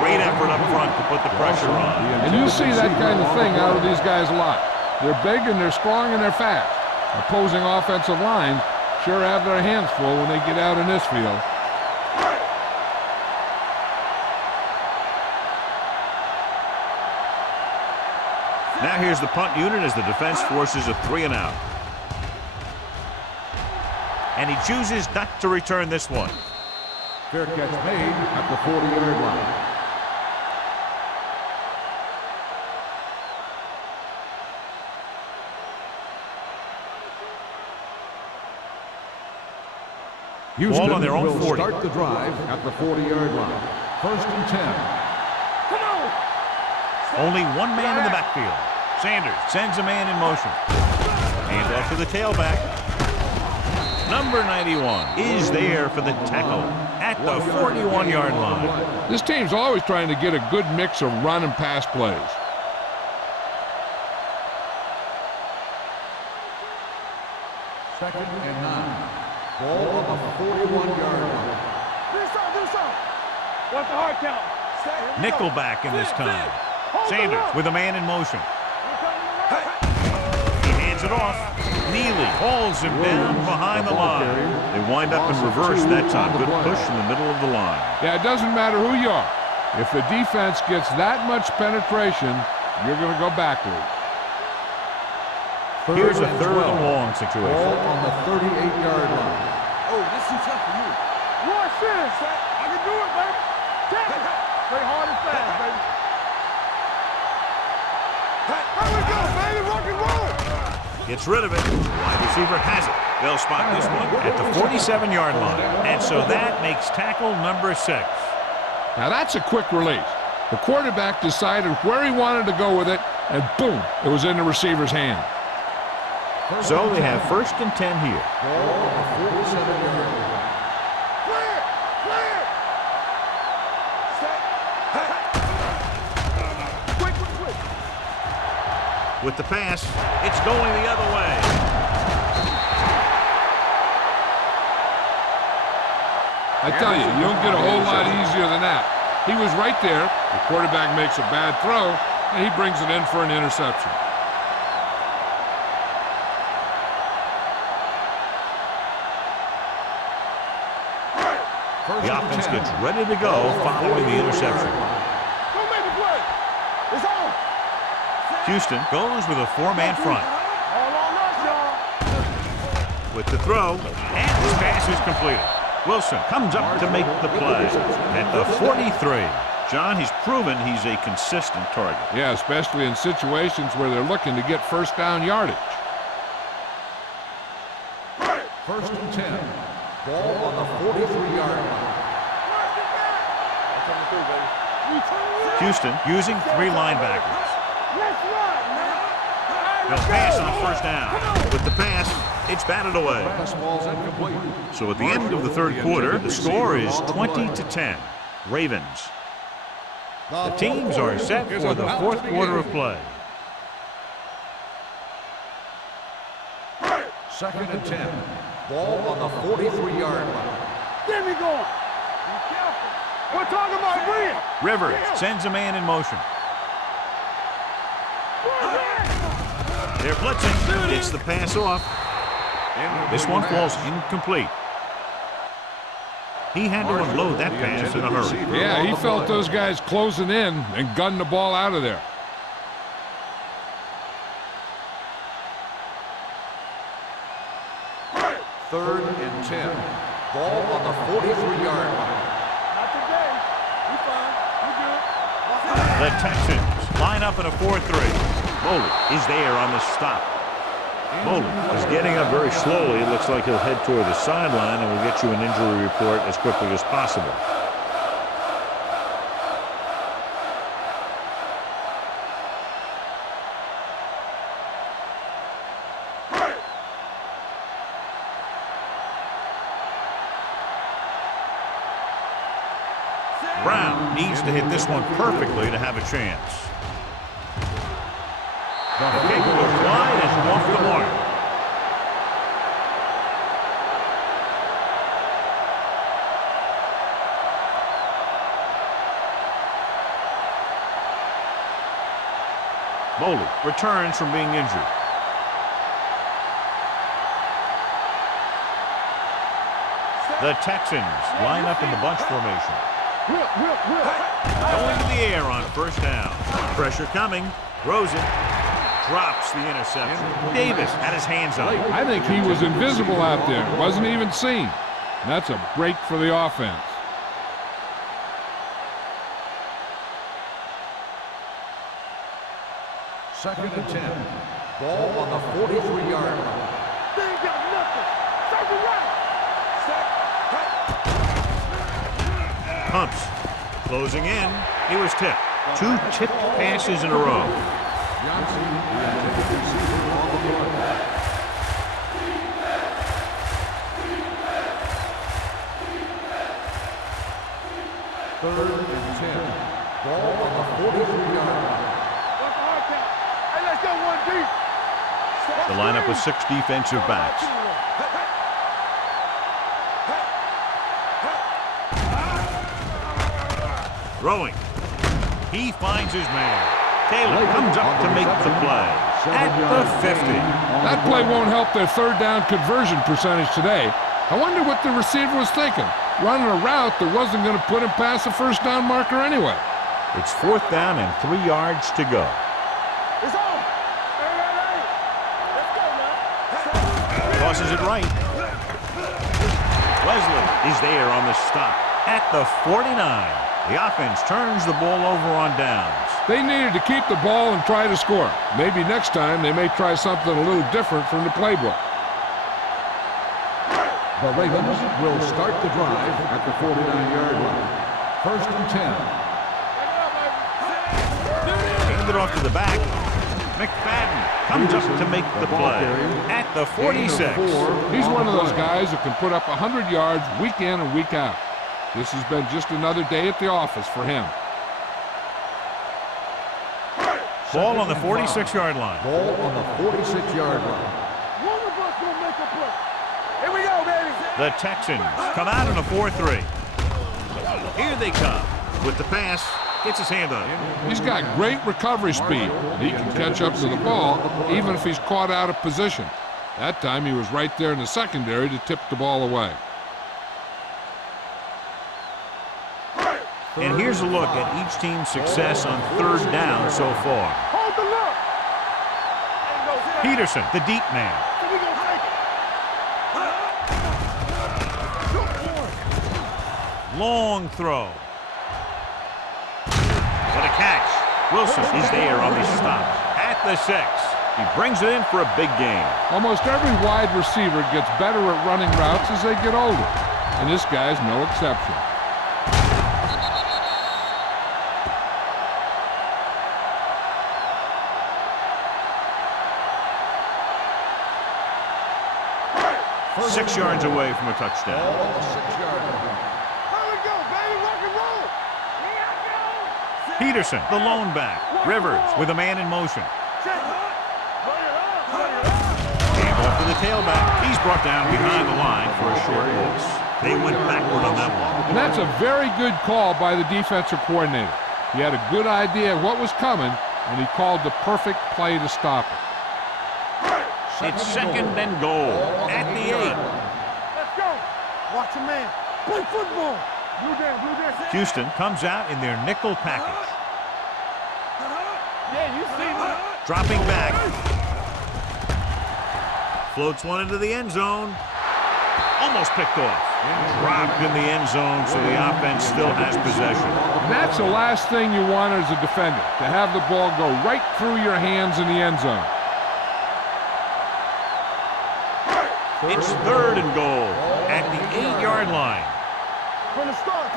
Great effort up front to put the pressure on. And you see that kind of thing out of these guys a lot. They're big and they're strong and they're fast. Opposing offensive lines sure have their hands full when they get out in this field. Now here's the punt unit as the defense forces a 3-and-out. And he chooses not to return this one. Fair catch made at the 40-yard line. Houston on their own will 40. Start the drive at the 40-yard line. First and 10. Come on. Only one man in the backfield. Sanders sends a man in motion. Hand off to the tailback. Number 91 is there for the tackle at the 41-yard line. This team's always trying to get a good mix of run and pass plays. Second and 9. Ball on the 41-yard line. What's the hard count? Nickelback in this time. Sanders with a man in motion. He hands it off. Neely hauls him down behind the line. They wind up in reverse that time. Good push in the middle of the line. Yeah, it doesn't matter who you are. If the defense gets that much penetration, you're going to go backwards. Here's a third and long situation. Ball on the 38-yard line. Oh, this is tough for you. Watch this. I can do it, baby. Take it. Play hard and fast, baby. Here we go, baby. Rock and roll. Gets rid of it. Wide receiver has it. They'll spot this one at the 47-yard line. And so that makes tackle number 6. Now that's a quick release. The quarterback decided where he wanted to go with it, and boom, it was in the receiver's hand. So they have 1st and 10 here. Ball on the 47-yard line. Clear. Clear. Set. Quick. With the pass, it's going the other way. I tell you, you don't get a whole lot easier than that. He was right there. The quarterback makes a bad throw, and he brings it in for an interception. The offense gets ready to go following the interception. Don't make a play. It's on. Houston goes with a 4-man front. All on us, y'all. With the throw, and his pass is completed. Wilson comes up to make the play at the 43. John, he's proven he's a consistent target. Yeah, especially in situations where they're looking to get first down yardage. 1st and 10. Ball on the 43-yard line. Houston using 3 linebackers. Let's run, man. They'll pass on 1st down. With the pass, it's batted away. Fastball's incomplete. So at the end of the 3rd quarter, the score is 20-10. Ravens. The teams are set for the 4th quarter of play. 2nd and 10. Ball on the 43-yard line. Get me going. Be careful. We're talking about Rhea. Rivers sends a man in motion. They're blitzing. Gets the pass off. This one falls incomplete. He had to unload that pass in a hurry. Yeah, he felt those guys closing in and gunned the ball out of there. Third and 10. Ball on the 43-yard line. Not today. We fine. We good. The Texans line up in a 4-3. Bowley is there on the stop. Bowley is getting up very slowly. It looks like he'll head toward the sideline, and we'll get you an injury report as quickly as possible. Brown needs to hit this one perfectly to have a chance. The kick goes wide and off the mark. Bowley returns from being injured. The Texans line up in the bunch formation. Going to the air on 1st down. Pressure coming. Throws it. Drops the interception. Davis had his hands on it. I think he was invisible out there. Wasn't even seen. And that's a break for the offense. Second and 10. Ball on the 43-yard line. They ain't got nothing. Second right. Pumps. Closing in. He was tipped. 2 tipped passes in a row. Johnson, the intended receiver on the play. Third and 10. Ball on the 43-yard line. What's the hard count? Hey, let's go one deep. The lineup with 6 defensive backs. Throwing. He finds his man. Taylor comes up to make the play at the 50. That play won't help their third down conversion percentage today. I wonder what the receiver was thinking, running a route that wasn't going to put him past the first down marker anyway. It's 4th down and 3 yards to go. It's on. Hey. Let's go now. Tosses it right. Wesley is there on the stop at the 49. The offense turns the ball over on downs. They needed to keep the ball and try to score. Maybe next time they may try something a little different from the playbook. The Ravens will start the drive at the 49-yard line. First and 10. Hand it off to the back. McFadden comes up to make the play at the 46. He's one of those guys that can put up 100 yards week in and week out. This has been just another day at the office for him. Ball on the 46-yard line. Ball on the 46-yard line. One of us will make a play. Here we go, baby. The Texans come out in a 4-3. Here they come with the pass. Gets his hand on it. He's got great recovery speed. He can catch up to the ball even if he's caught out of position. That time he was right there in the secondary to tip the ball away. And here's a look at each team's success on 3rd down so far. Hold the look. Peterson, the deep man. We gonna take it. Long throw. What a catch. Wilson is there on the stop at the 6. He brings it in for a big game. Almost every wide receiver gets better at running routes as they get older, and this guy's no exception. Six yards away from a touchdown. Ball on the 6-yard line. Here we go, baby. Rock and roll. Peterson, the lone back. Rivers with a man in motion. Check it. Bring it up. Bring it up. Hand off to the tailback. He's brought down behind the line for a short loss. They went backward on that one. And that's a very good call by the defensive coordinator. He had a good idea of what was coming, and he called the perfect play to stop it. It's 2nd and goal at the 8. Let's go. Watch your man. Play football. Blue down. Houston comes out in their nickel package. Yeah, you see me. Dropping back. Floats one into the end zone. Almost picked off. Dropped in the end zone, so the offense still has possession. And that's the last thing you want as a defender, to have the ball go right through your hands in the end zone. It's 3rd and goal at the 8-yard line. From the start.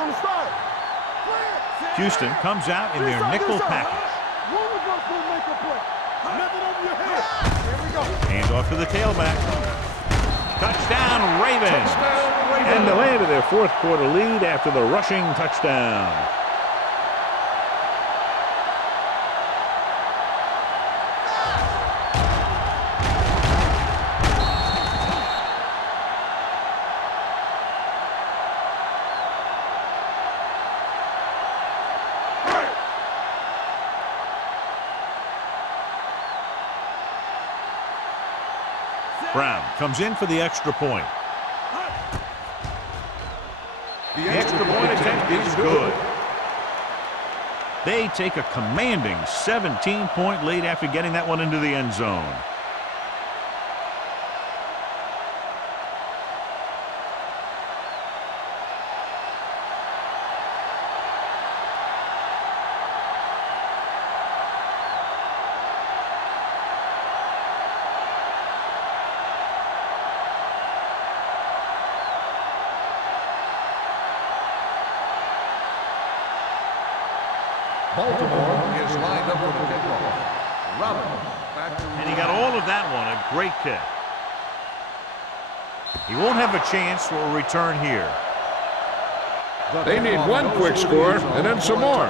Houston comes out in their nickel package. One of us will make a play. Nothing over your head. Here we go. Hands off to the tailback. Touchdown, Ravens. And they landed their 4th quarter lead after the rushing touchdown. Brown comes in for the extra point. The extra point attempt is good. They take a commanding 17-point lead after getting that one into the end zone. Baltimore is lined up for the kickoff. Robin, back to... And he got all of that one. A great kick. He won't have a chance for a return here. They need one quick score and then some more.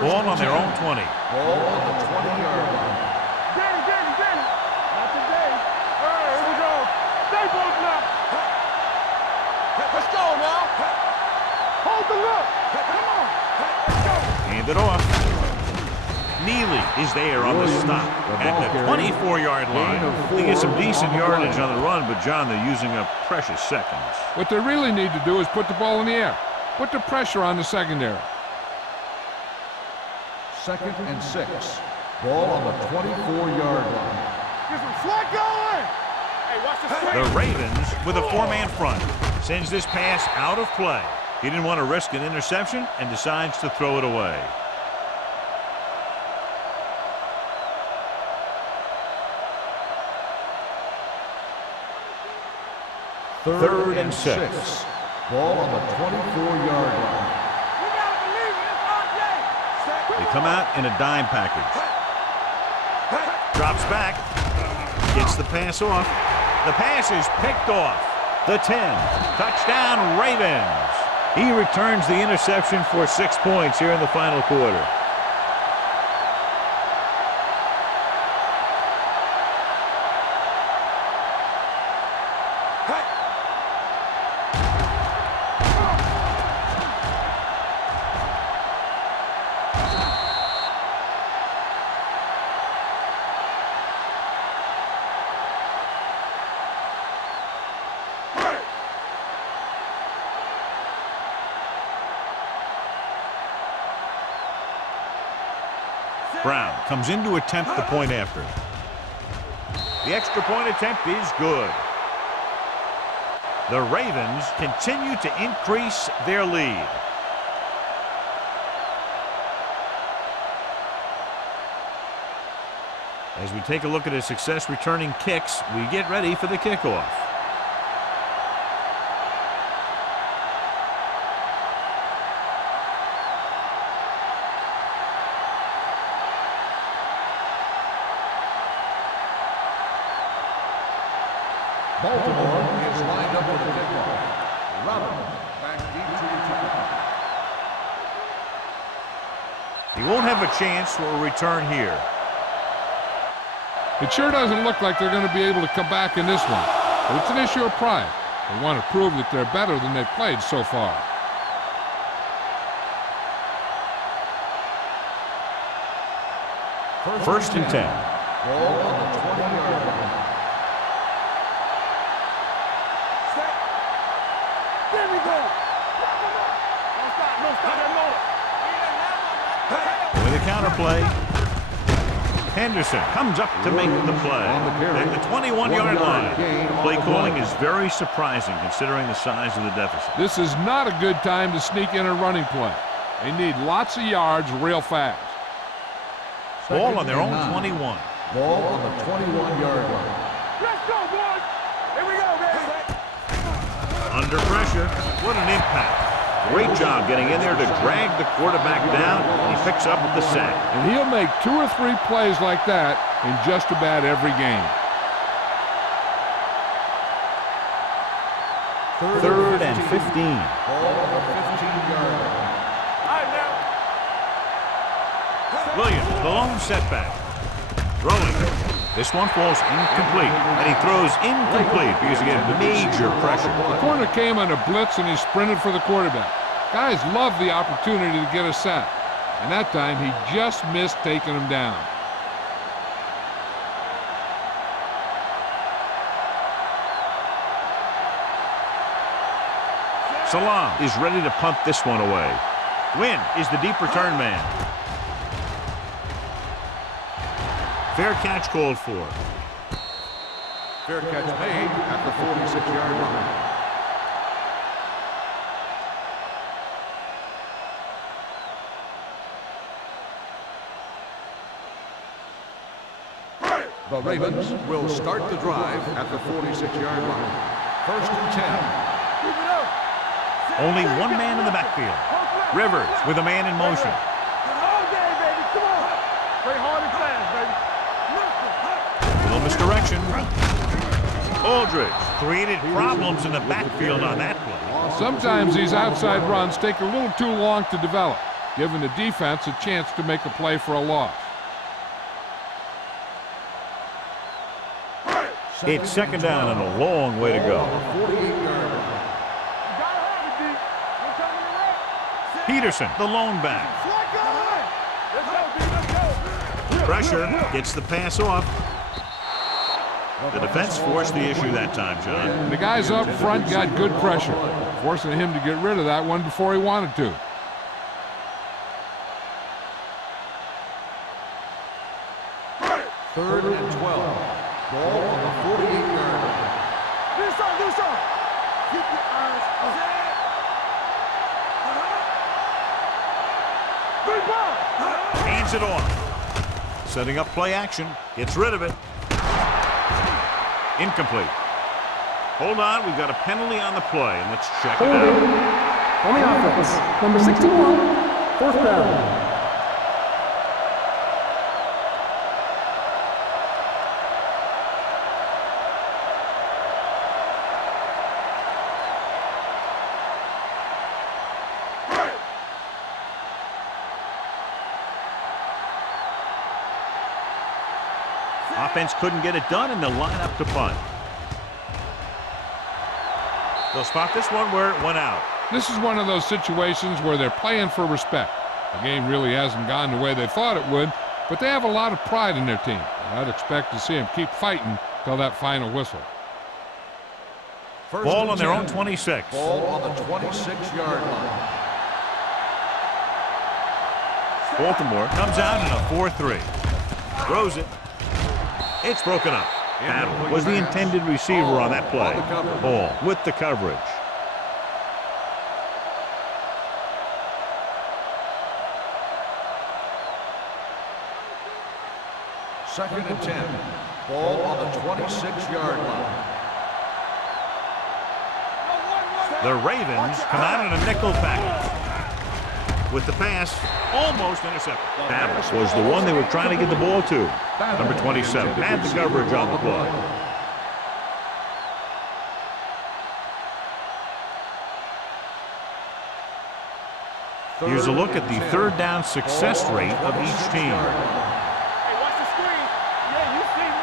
Ball on their own 20. Ball on the 20-yard line. Danny. Not today. All right, here we go. Stay both now. Let's go now. Hold the look. Come on. Let's go. Hand it off. Neely is there on the stop at the 24-yard line. They get some decent yardage on the run, but, John, they're using up precious seconds. What they really need to do is put the ball in the air. Put the pressure on the secondary. 2nd and 6. Ball on the 24-yard line. Get some slack going. Hey, watch the swing. The Ravens with a 4-man front. Sends this pass out of play. He didn't want to risk an interception and decides to throw it away. Third and 6. Ball on the 24-yard line. We gotta believe it. It's our day. They come out in a dime package. Drops back. Gets the pass off. The pass is picked off. The 10. Touchdown, Ravens. He returns the interception for 6 points here in the final quarter. Brown comes in to attempt the point after. The extra point attempt is good. The Ravens continue to increase their lead. As we take a look at his success returning kicks, we get ready for the kickoff. Baltimore is lined up for the kickoff. Robin, back deep to return. He won't have a chance for a return here. It sure doesn't look like they're going to be able to come back in this one. But it's an issue of pride. They want to prove that they're better than they've played so far. First and 10. Ball on the 20-yard line. There we go. Don't stop that motor. With a counterplay. Henderson comes up to make the play at the 21-yard line. Play calling is very surprising considering the size of the deficit. This is not a good time to sneak in a running play. They need lots of yards real fast. Ball on their own 21. Ball on the 21-yard line. Let's go, boys. Here we go, baby. Under pressure. What an impact. Great job getting in there to drag the quarterback down, and he picks up the sack. And he'll make 2 or 3 plays like that in just about every game. Third and 15. Ball on the 15-yard line. All right, now. Williams, the lone setback. Throwing. This one falls incomplete, and he throws incomplete because he gets major pressure. The corner came on a blitz, and he sprinted for the quarterback. Guys love the opportunity to get a sack, and that time he just missed taking him down. Salam is ready to punt this one away. Wynn is the deep return man. Fair catch called for. Fair catch made at the 46-yard line. The Ravens will start the drive at the 46-yard line. First and 10. Keep it up. Only one man in the backfield. Rivers with a man in motion. All day, baby. Come on. Play hard and fast, baby. Little misdirection. Aldridge created problems in the backfield on that play. Sometimes these outside runs take a little too long to develop, giving the defense a chance to make a play for a loss. It's second down and a long way to go. 48-yard. Peterson, the lone back. Let's go, D. Let's go. Pressure gets the pass off. The defense forced the issue that time, John. The guys up front got good pressure, forcing him to get rid of that one before he wanted to. Third and 12. Ball on the 48-yard line. Do some. Keep your eyes on it. 3 balls. Hands it off. Setting up play action. Gets rid of it. Incomplete. Hold on, we've got a penalty on the play, and let's check it Holding out. on the offense. Number 61, fourth down. Offense couldn't get it done, and they'll line up to punt. They'll spot this one where it went out. This is one of those situations where they're playing for respect. The game really hasn't gone the way they thought it would, but they have a lot of pride in their team. I'd expect to see them keep fighting till that final whistle. First Ball and on their 10. own 26. Ball on the 26-yard line. Baltimore comes out in a 4-3. Throws it. It's broken up. Battle was the intended receiver on that play. Ball with the coverage. Second and 10. Ball on the 26-yard line. The Ravens come out in a nickel package. With the pass, almost intercepted. Battle was the one they were trying to get the ball to. Number 27 had the coverage on the play. Here's a look at the third down success rate of each team. Hey, watch the screen. Yeah, you see me.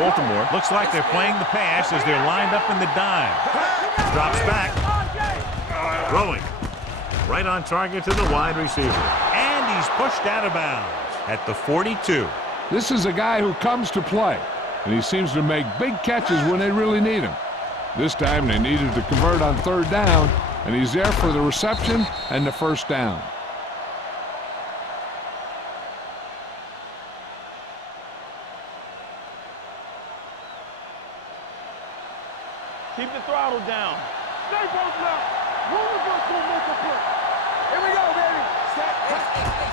Baltimore looks like they're playing the pass as they're lined up in the dime. Drops back. Throwing. Right on target to the wide receiver. And he's pushed out of bounds at the 42. This is a guy who comes to play, and he seems to make big catches when they really need him. This time they needed to convert on third down, and he's there for the reception and the first down. Keep the throttle down. Stay both now. One of us will make a play. Here we go, baby.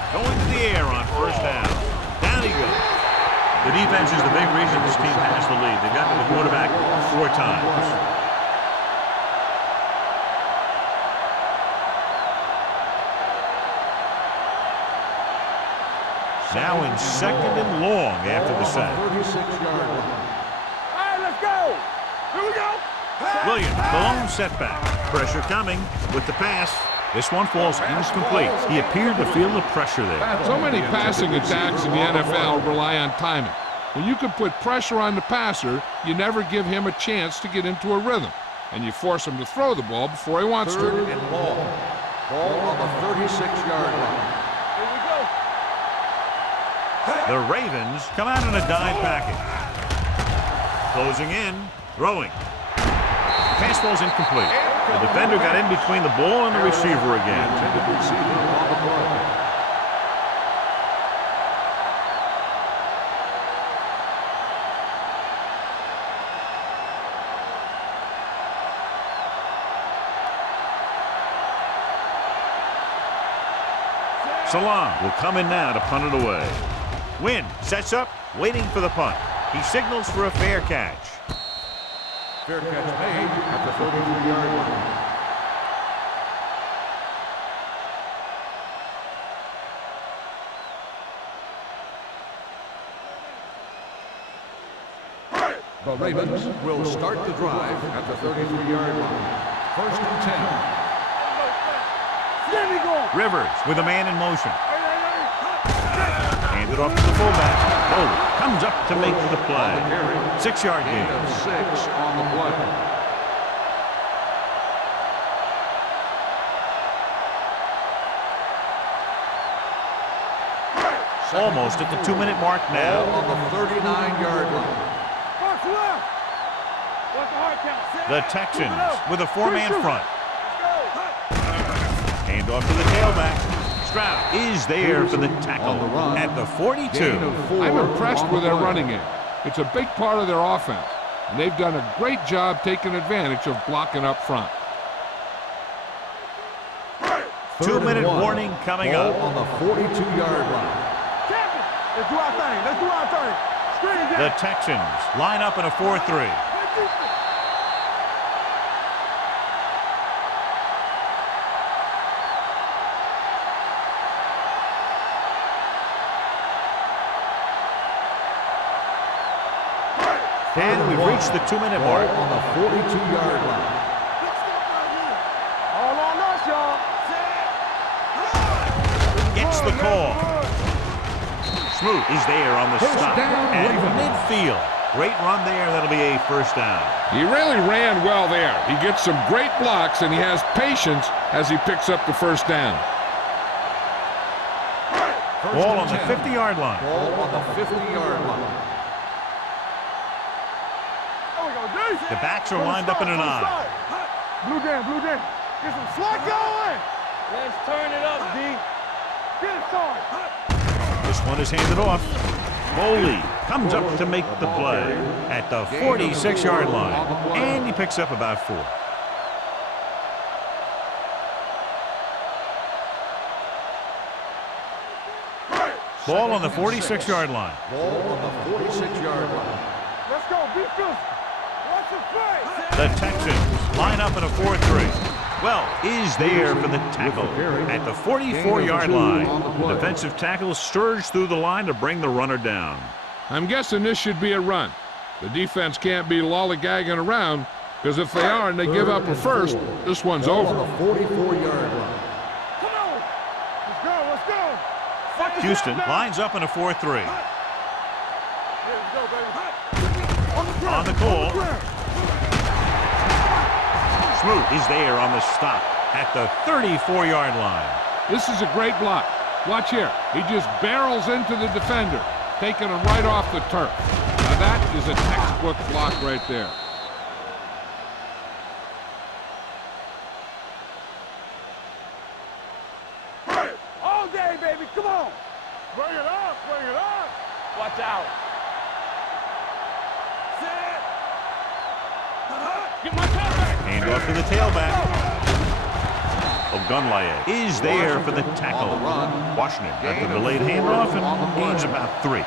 Going to the air on first down. Down he goes. The defense is the big reason this team has the lead. They've got to the quarterback 4 times. Now in second and long after the sack. 36-yard line. All right, let's go. Here we go. Williams, the lone setback. Pressure coming with the pass. This one falls incomplete. He appeared to feel the pressure there. So many passing attacks in the NFL rely on timing. When you can put pressure on the passer, you never give him a chance to get into a rhythm, and you force him to throw the ball before he wants Third to. and long. Ball on the 36-yard line. Here we go. The Ravens come out in a dime package. Closing in, throwing. Pass falls incomplete. The defender got in between the ball and the receiver again. Intended receiver on the play. Salam will come in now to punt it away. Wynn sets up, waiting for the punt. He signals for a fair catch. Fair catch made at the 33-yard line. The Ravens will start the drive at the 33-yard line. 1st and 10. Rivers with a man in motion. Handed off to the fullback. Bowler comes up to make the play. 6-yard gain. Gain of 6 on the play. Almost at the 2-minute mark now. Ball on the 39-yard line. The Texans with a 4-man front. Hand off to the tailback. Stroud is there for the tackle at the 42. I'm impressed with their running game. It's a big part of their offense, and they've done a great job taking advantage of blocking up front. 2-minute warning coming up. On the 42-yard line. Let's do our thing. Let's do our thing. The Texans line up in a 4-3. And we've reached the 2-minute mark. On the 42-yard line. All on us, y'all. Gets the call. Smoot is there on the stop down, at Ravens. midfield. Great run there. That'll be a 1st down. He really ran well there. He gets some great blocks, and he has patience as he picks up the 1st down. Ball on the 50-yard line. Ball on the 50-yard line. The backs are lined up in an eye. Blue jam, blue jam. Get some slack going. Let's turn it up, D. Get it started. This one is handed off. Foley comes up to make the play at the 46-yard line. And he picks up about 4. Ball on the 46-yard line. Ball on the 46-yard line. Let's go, beat this. Watch the play. The Texans line up in a 4-3. Well, is there for the tackle at the 44-yard line. The defensive tackle surged through the line to bring the runner down. I'm guessing this should be a run. The defense can't be lollygagging around, because if they are and they give up a first, this one's over. On the 44-yard line. Come on. Let's go, let's go. Houston lines up in a 4-3. Here we go, baby. On the call. Smoot is there on the stop at the 34-yard line. This is a great block. Watch here. He just barrels into the defender, taking him right off the turf. Now that is a textbook block right there. All day, baby. Come on. Bring it up, bring it up. Watch out. Get my back. Hand off to the tailback. Ogunlaye is there for the tackle. Washington at the delayed handoff and gains about 3.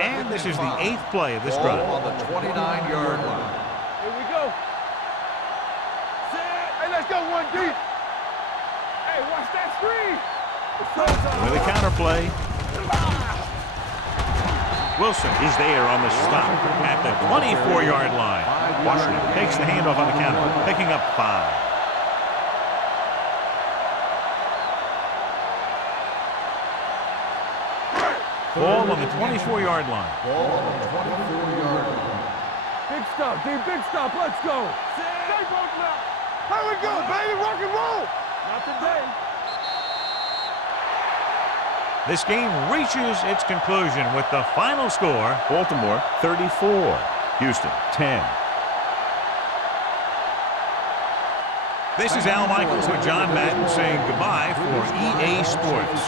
And this is the 8th play of this drive. On the 29-yard line. Here we go. Hey, let's go one deep. Hey, watch that screen. With a counter play. Wilson is there on the stop at the 24-yard line. Washington takes the handoff on the counter, picking up 5. Ball on the 24-yard line. Ball on the 24-yard line. Big stop, D, big stop. Let's go. Stay both now. Here we go, baby. Rock and roll. Not today. This game reaches its conclusion with the final score, Baltimore 34, Houston 10. This is Al Michaels with John Madden saying goodbye for EA Sports.